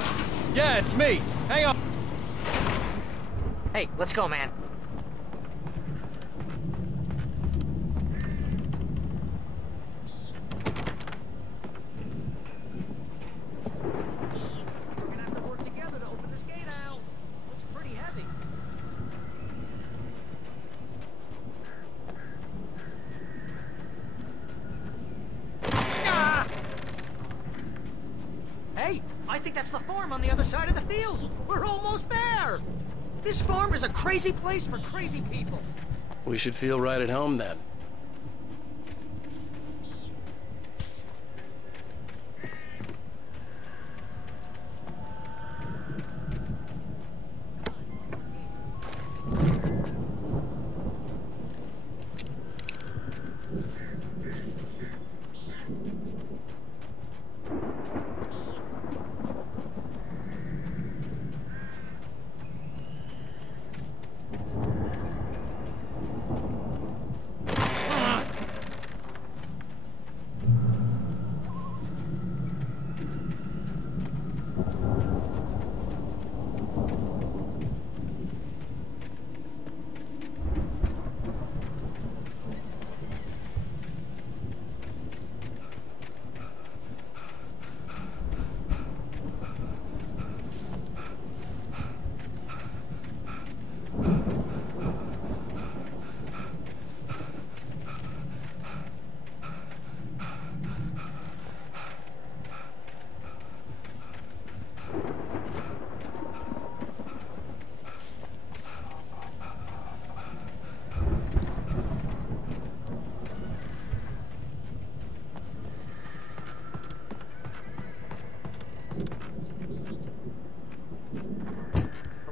Yeah, it's me. Hang on. Hey, let's go, man. We're gonna have to work together to open this gate, Al. Looks pretty heavy. think that's the farm on the other side of the field. We're almost there. This farm is a crazy place for crazy people. We should feel right at home then.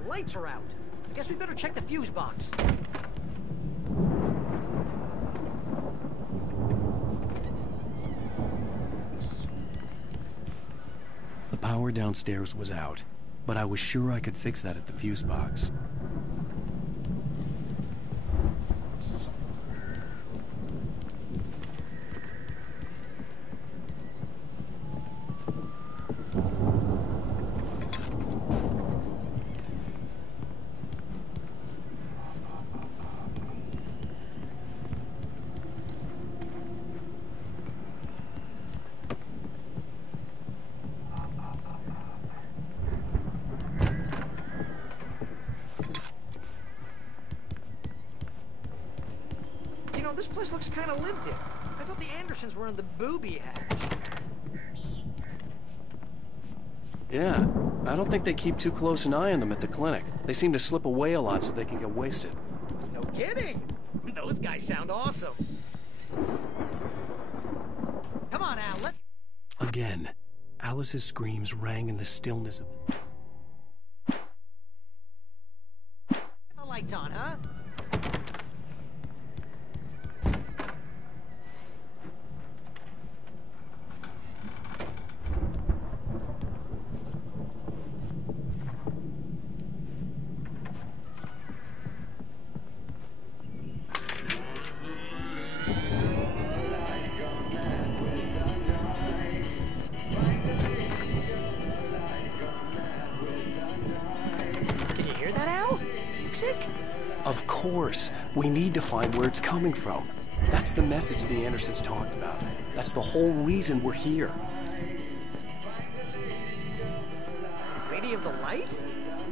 Lights are out. I guess we better check the fuse box. The power downstairs was out, but I was sure I could fix that at the fuse box. This place looks kind of lived in. I thought the Andersons were in the booby hatch. Yeah, I don't think they keep too close an eye on them at the clinic. They seem to slip away a lot so they can get wasted. No kidding. Those guys sound awesome. Come on, Al, let's... Again, Alice's screams rang in the stillness of the... Get the lights on, huh? Of course. We need to find where it's coming from. That's the message the Andersons talked about. That's the whole reason we're here. Lady of the Light?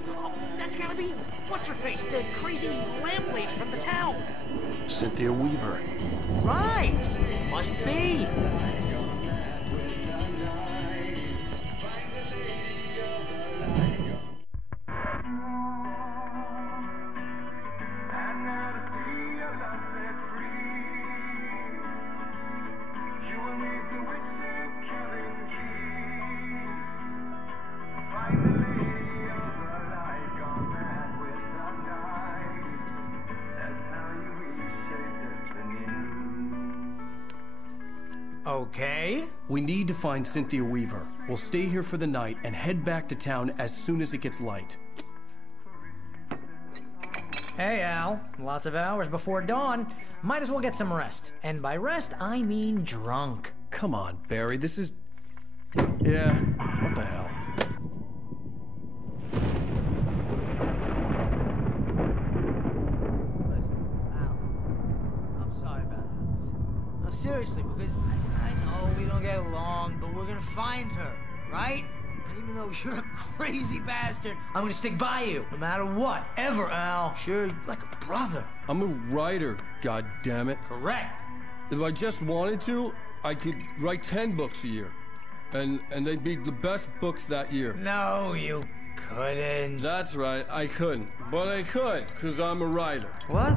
Oh, that's gotta be... What's-her-face? The crazy lamp lady from the town. Cynthia Weaver. Right! Must be. Okay. We need to find Cynthia Weaver. We'll stay here for the night and head back to town as soon as it gets light. Hey, Al. Lots of hours before dawn. Might as well get some rest. And by rest, I mean drunk. Come on, Barry. This is... Yeah, what the hell? Seriously, because I know we don't get along, but we're gonna find her, right? And even though you're a crazy bastard, I'm gonna stick by you, no matter what, ever, Al. Sure, like a brother. I'm a writer, goddammit. Correct. If I just wanted to, I could write 10 books a year. And they beat the best books that year. No, you couldn't. That's right, I couldn't. But I could, because I'm a writer. What?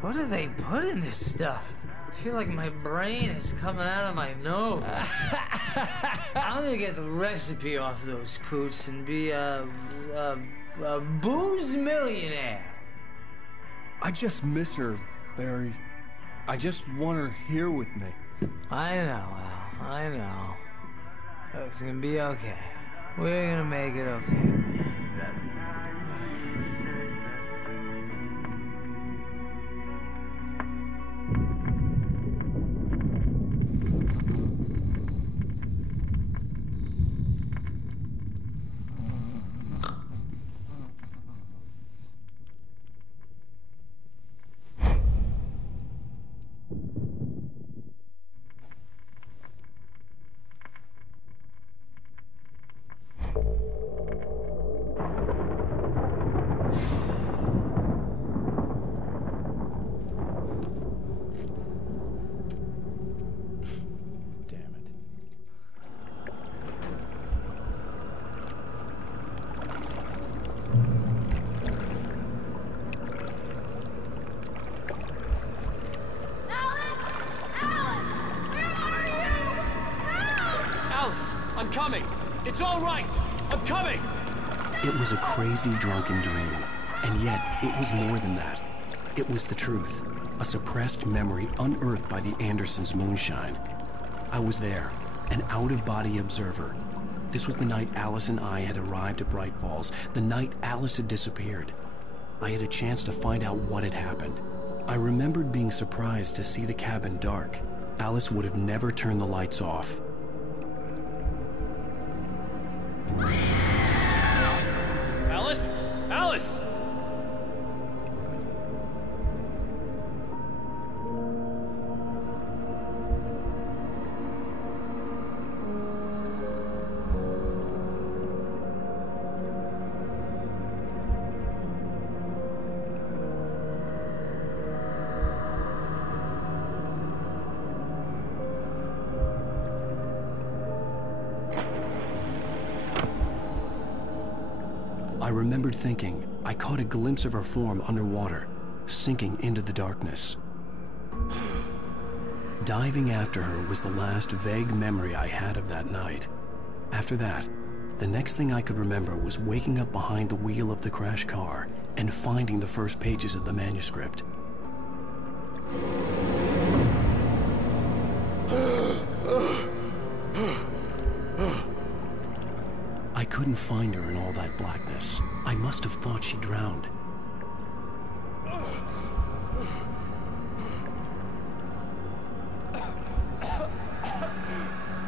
What do they put in this stuff? I feel like my brain is coming out of my nose. I'm gonna get the recipe off those coots and be a booze millionaire. I just miss her, Barry. I just want her here with me. I know, Al. I know. It's gonna be okay. We're gonna make it okay. I'm coming! It's all right! I'm coming! It was a crazy, drunken dream, and yet it was more than that. It was the truth, a suppressed memory unearthed by the Andersons' moonshine. I was there, an out-of-body observer. This was the night Alice and I had arrived at Bright Falls, the night Alice had disappeared. I had a chance to find out what had happened. I remembered being surprised to see the cabin dark. Alice would have never turned the lights off. Alice? Alice! I remembered thinking I caught a glimpse of her form underwater, sinking into the darkness. Diving after her was the last vague memory I had of that night. After that, the next thing I could remember was waking up behind the wheel of the crashed car and finding the first pages of the manuscript. I couldn't find her in all that blackness. I must have thought she drowned.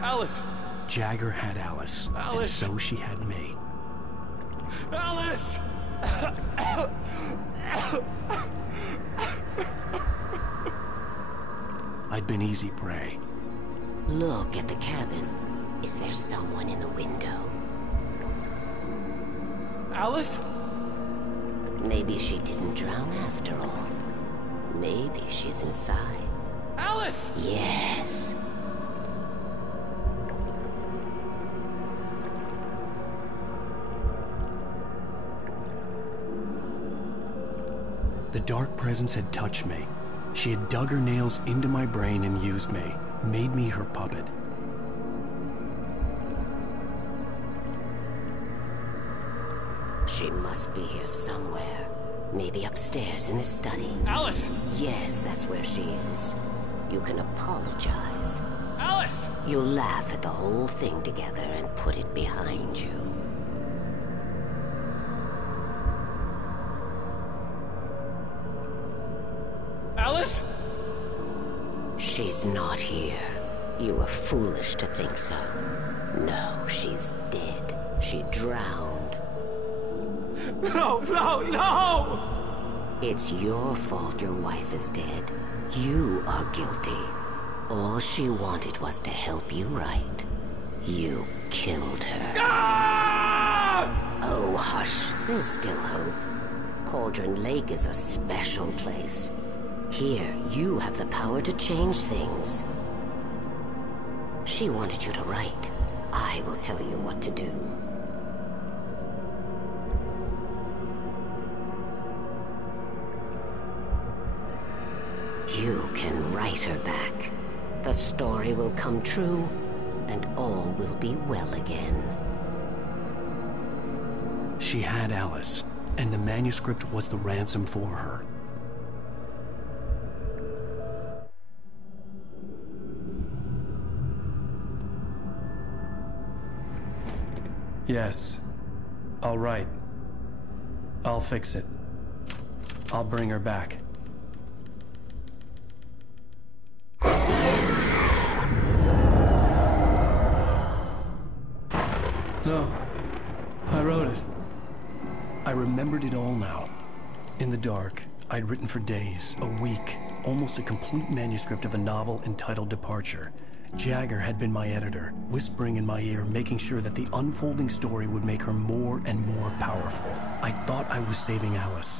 Alice! Jagger had Alice, and so she had me. Alice! I'd been easy prey. Look at the cabin. Is there someone in the window? Alice? Maybe she didn't drown after all. Maybe she's inside. Alice! Yes. The dark presence had touched me. She had dug her nails into my brain and used me, made me her puppet. She must be here somewhere. Maybe upstairs in the study. Alice! Yes, that's where she is. You can apologize. Alice! You'll laugh at the whole thing together and put it behind you. Alice? She's not here. You were foolish to think so. No, she's dead. She drowned. No, no, no! It's your fault your wife is dead. You are guilty. All she wanted was to help you right. You killed her. Ah! Oh, hush. There's still hope. Cauldron Lake is a special place. Here, you have the power to change things. She wanted you to write. I will tell you what to do. You can write her back. The story will come true, and all will be well again. She had Alice, and the manuscript was the ransom for her. Yes. All right. I'll fix it. I'll bring her back. No. I wrote it. I remembered it all now. In the dark, I'd written for days, a week, almost a complete manuscript of a novel entitled Departure. Jagger had been my editor, whispering in my ear, making sure that the unfolding story would make her more and more powerful. I thought I was saving Alice.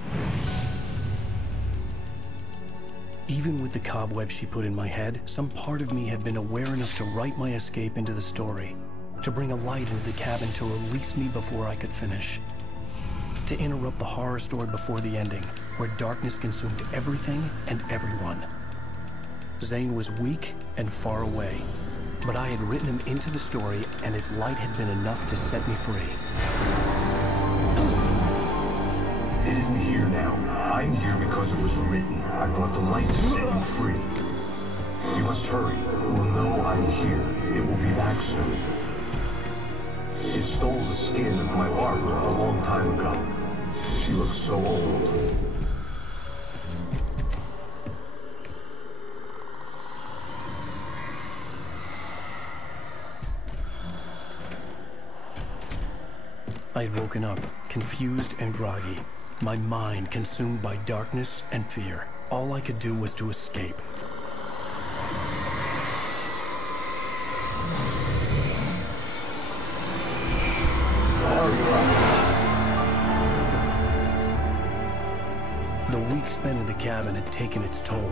Even with the cobweb she put in my head, some part of me had been aware enough to write my escape into the story, to bring a light into the cabin to release me before I could finish, to interrupt the horror story before the ending, where darkness consumed everything and everyone. Zane was weak and far away, but I had written him into the story, and his light had been enough to set me free. It isn't here now. I'm here because it was written. I brought the light to set you free. You must hurry. It will know I'm here. It will be back soon. It stole the skin of my Barbara a long time ago. She looks so old. I had woken up, confused and groggy, my mind consumed by darkness and fear. All I could do was to escape. The week spent in the cabin had taken its toll.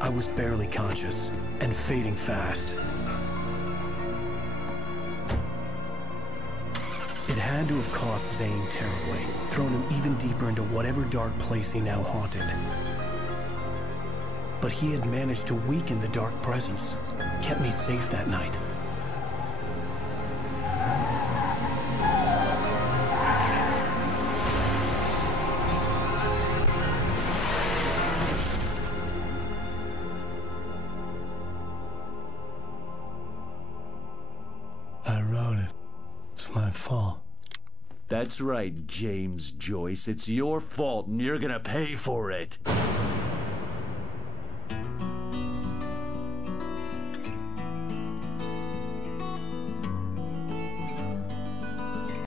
I was barely conscious, and fading fast. It had to have cost Zane terribly, thrown him even deeper into whatever dark place he now haunted. But he had managed to weaken the dark presence, kept me safe that night. I wrote it. It's my fault. That's right, James Joyce. It's your fault, and you're gonna pay for it.